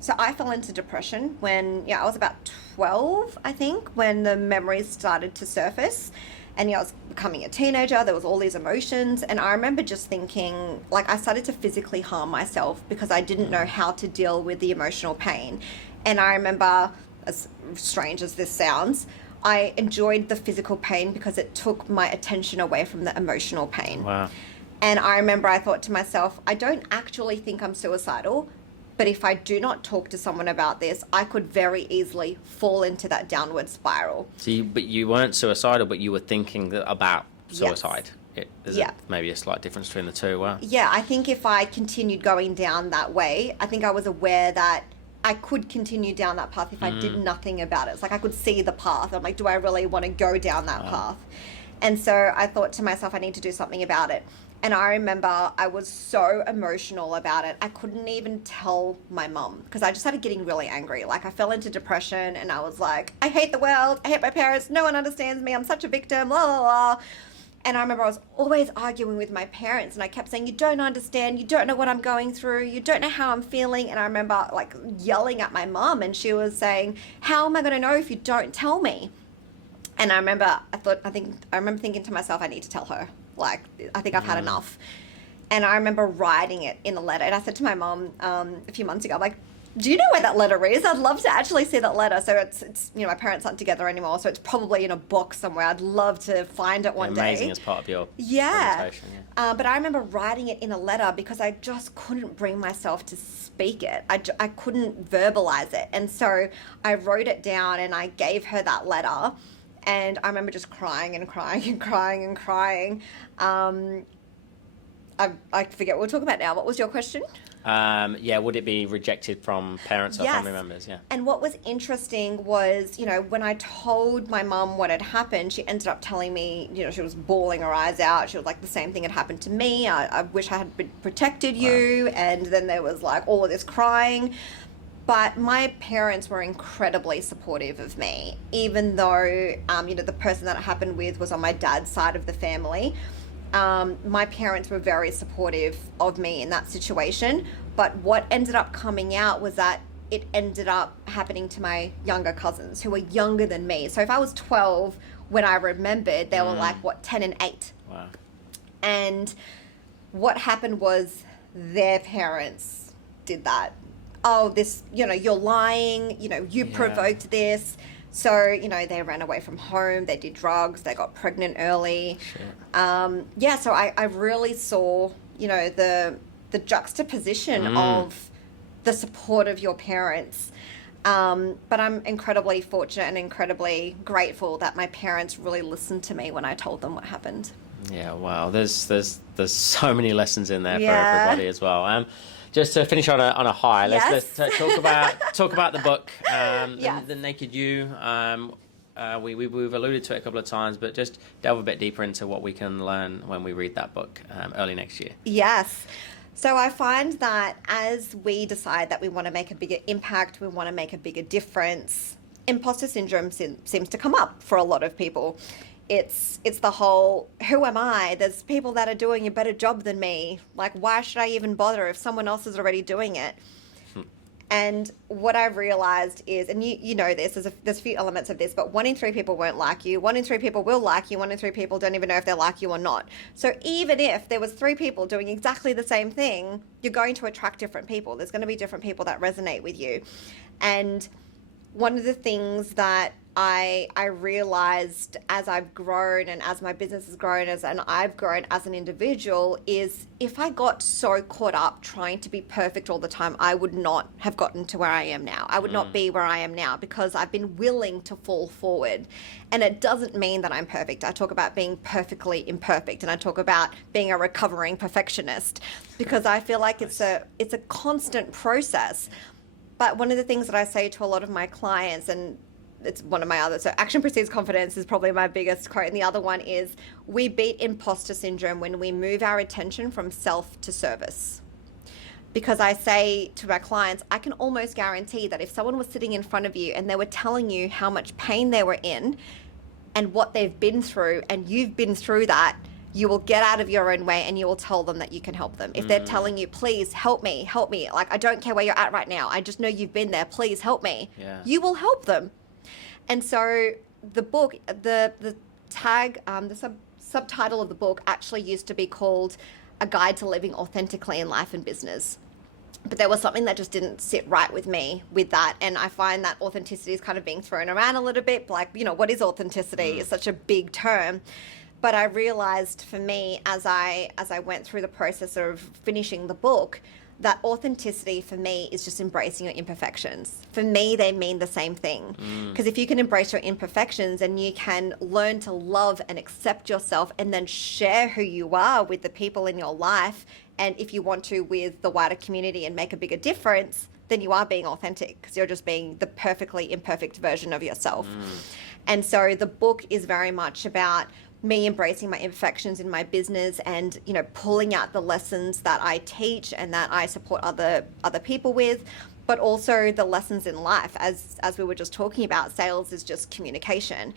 so I fell into depression when, I was about 12, I think, when the memories started to surface. And, I was becoming a teenager. There was all these emotions. And I remember just thinking, like, I started to physically harm myself because I didn't know how to deal with the emotional pain. And I remember, as strange as this sounds, I enjoyed the physical pain because it took my attention away from the emotional pain. Wow. And I remember I thought to myself, I don't actually think I'm suicidal, but if I do not talk to someone about this, I could very easily fall into that downward spiral. So you weren't suicidal, but you were thinking about suicide. There's maybe a slight difference between the two. Wow. Yeah, I think if I continued going down that way, I think I was aware that I could continue down that path if I did nothing about it. It's like I could see the path. I'm like, do I really want to go down that path? And so I thought to myself, I need to do something about it. And I remember I was so emotional about it. I couldn't even tell my mum because I just started getting really angry. Like I fell into depression and I was like, I hate the world. I hate my parents. No one understands me. I'm such a victim. Blah, blah, blah. And I remember I was always arguing with my parents and I kept saying, you don't understand. You don't know what I'm going through. You don't know how I'm feeling. And I remember like yelling at my mum and she was saying, how am I going to know if you don't tell me? And I remember thinking to myself, I need to tell her. Like, I think I've had enough. And I remember writing it in a letter. And I said to my mom a few months ago, I'm like, do you know where that letter is? I'd love to actually see that letter. So it's my parents aren't together anymore. So it's probably in a box somewhere. I'd love to find it one day. Amazing as part of your presentation. Yeah. But I remember writing it in a letter because I just couldn't bring myself to speak it. I couldn't verbalize it. And so I wrote it down and I gave her that letter. And I remember just crying and crying and crying and crying. I forget what we're talking about now. What was your question? Would it be rejected from parents or family members? Yeah. And what was interesting was, when I told my mum what had happened, she ended up telling me, she was bawling her eyes out. She was like, the same thing had happened to me. I wish I had protected you. Wow. And then there was like all of this crying. But my parents were incredibly supportive of me, even though, the person that it happened with was on my dad's side of the family. My parents were very supportive of me in that situation. But what ended up coming out was that it ended up happening to my younger cousins who were younger than me. So if I was 12 when I remembered, they were like, 10 and 8. Wow. And what happened was their parents did that. Oh, this, you're lying, you provoked this. So, they ran away from home, they did drugs, they got pregnant early. Sure. So I really saw, the juxtaposition of the support of your parents. But I'm incredibly fortunate and incredibly grateful that my parents really listened to me when I told them what happened. Yeah, wow. There's so many lessons in there for everybody as well. Just to finish on a high, let's talk about the book, The Naked You. We've alluded to it a couple of times, but just delve a bit deeper into what we can learn when we read that book early next year. Yes. So I find that as we decide that we want to make a bigger impact, we want to make a bigger difference, imposter syndrome seems to come up for a lot of people. It's the whole, who am I? There's people that are doing a better job than me. Like, why should I even bother if someone else is already doing it? And what I've realized is, and you know this, there's a few elements of this, but 1 in 3 people won't like you. 1 in 3 people will like you. 1 in 3 people don't even know if they like you or not. So even if there was 3 people doing exactly the same thing, you're going to attract different people. There's going to be different people that resonate with you. And one of the things that I realized as I've grown and as my business has grown and I've grown as an individual is if I got so caught up trying to be perfect all the time, I would not have gotten to where I am now. I would not be where I am now because I've been willing to fall forward. And it doesn't mean that I'm perfect. I talk about being perfectly imperfect, and I talk about being a recovering perfectionist because I feel like it's a constant process. But one of the things that I say to a lot of my clients, and it's one of my others, so action precedes confidence is probably my biggest quote. And the other one is, we beat imposter syndrome when we move our attention from self to service. Because I say to my clients, I can almost guarantee that if someone was sitting in front of you and they were telling you how much pain they were in and what they've been through, and you've been through that, you will get out of your own way and you will tell them that you can help them. If they're telling you, please help me, like, I don't care where you're at right now, I just know you've been there, please help me. Yeah. You will help them. And so the book, the tag, the subtitle of the book actually used to be called A Guide to Living Authentically in Life and Business. But there was something that just didn't sit right with me with that. And I find that authenticity is kind of being thrown around a little bit. Like, what is authenticity? It's such a big term. But I realized for me, as I went through the process of finishing the book, that authenticity for me is just embracing your imperfections. For me, they mean the same thing. Because if you can embrace your imperfections and you can learn to love and accept yourself and then share who you are with the people in your life, and if you want to, with the wider community and make a bigger difference, then you are being authentic because you're just being the perfectly imperfect version of yourself. And so the book is very much about me embracing my imperfections in my business and, pulling out the lessons that I teach and that I support other people with, but also the lessons in life. As we were just talking about, sales is just communication.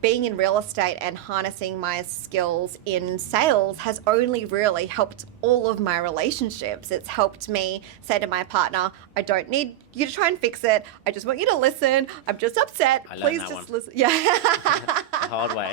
Being in real estate and harnessing my skills in sales has only really helped all of my relationships. It's helped me say to my partner, I don't need you to try and fix it. I just want you to listen. I'm just upset. Please just listen. Yeah. The hard way.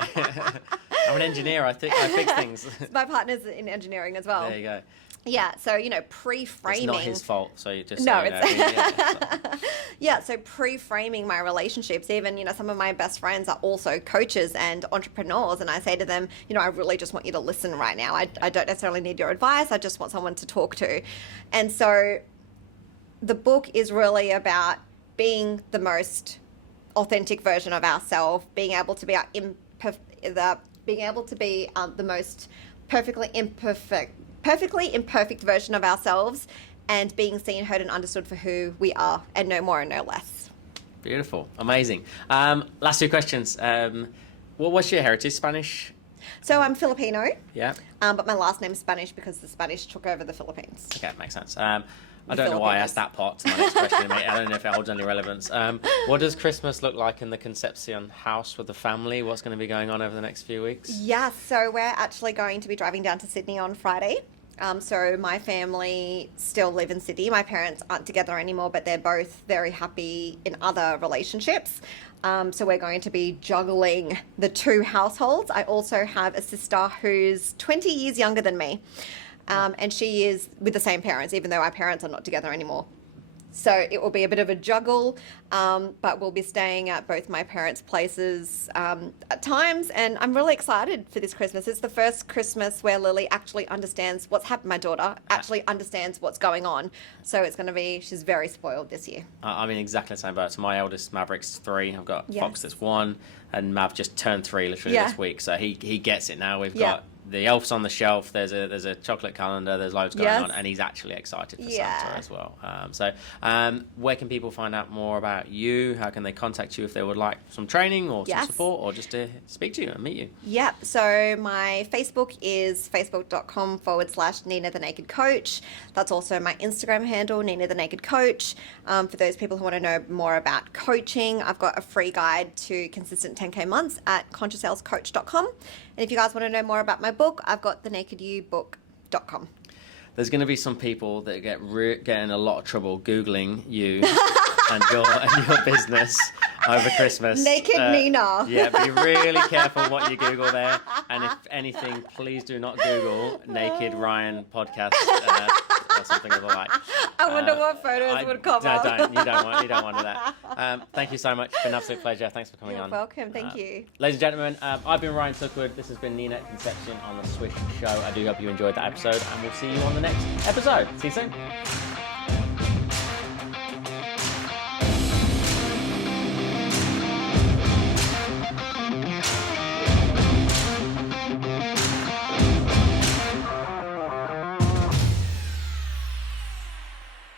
I'm an engineer. I fix things. My partner's in engineering as well. There you go. Yeah, so pre-framing. It's not his fault, so you just no, so it's yeah. So pre-framing my relationships. Even some of my best friends are also coaches and entrepreneurs, and I say to them, I really just want you to listen right now. I don't necessarily need your advice. I just want someone to talk to, and so the book is really about being the most authentic version of ourselves, being able to be the most perfectly imperfect version of ourselves, and being seen, heard, and understood for who we are, and no more and no less. Beautiful. Amazing. Last 2 questions. What's your heritage? Spanish? So I'm Filipino. Yeah. But my last name's Spanish because the Spanish took over the Philippines. Okay, makes sense. I don't know why I asked that part to my next question, mate. I don't know if it holds any relevance. What does Christmas look like in the Concepcion house with the family? What's going to be going on over the next few weeks? Yeah, so we're actually going to be driving down to Sydney on Friday. So my family still live in Sydney. My parents aren't together anymore, but they're both very happy in other relationships. So we're going to be juggling the 2 households. I also have a sister who's 20 years younger than me. And she is with the same parents, even though our parents are not together anymore. So it will be a bit of a juggle, but we'll be staying at both my parents' places at times. And I'm really excited for this Christmas. It's the first Christmas where Lily actually understands what's happened. My daughter actually understands what's going on. So it's going to be, she's very spoiled this year. I'm in exactly the same boat. So my eldest, Maverick's 3. I've got Fox that's 1. And Mav just turned 3 literally this week. So he gets it now. We've got the elves on the shelf. There's a chocolate calendar. There's loads going on, and he's actually excited for Santa as well. So where can people find out more about you? How can they contact you if they would like some training or some support, or just to speak to you and meet you? Yep. So my Facebook is facebook.com/Nina the Naked Coach. That's also my Instagram handle, Nina the Naked Coach. For those people who want to know more about coaching, I've got a free guide to consistent 10K months at conscioussalescoach.com. And if you guys want to know more about my book, I've got thenakedyoubook.com. there's going to be some people that get in a lot of trouble Googling you and your business over Christmas. Naked Nina. Yeah, be really careful what you Google there. And if anything, please do not Google Naked Ryan podcast or something of the like. I wonder what photos would come no, up. don't. You don't want to do that. Thank you so much. It's been an absolute pleasure. Thanks for coming You're on. welcome. Thank you. Ladies and gentlemen, I've been Ryan Tuckwood. This has been Nina Conception on the Swish Show. I do hope you enjoyed that episode, and we'll see you on the next episode. See you soon.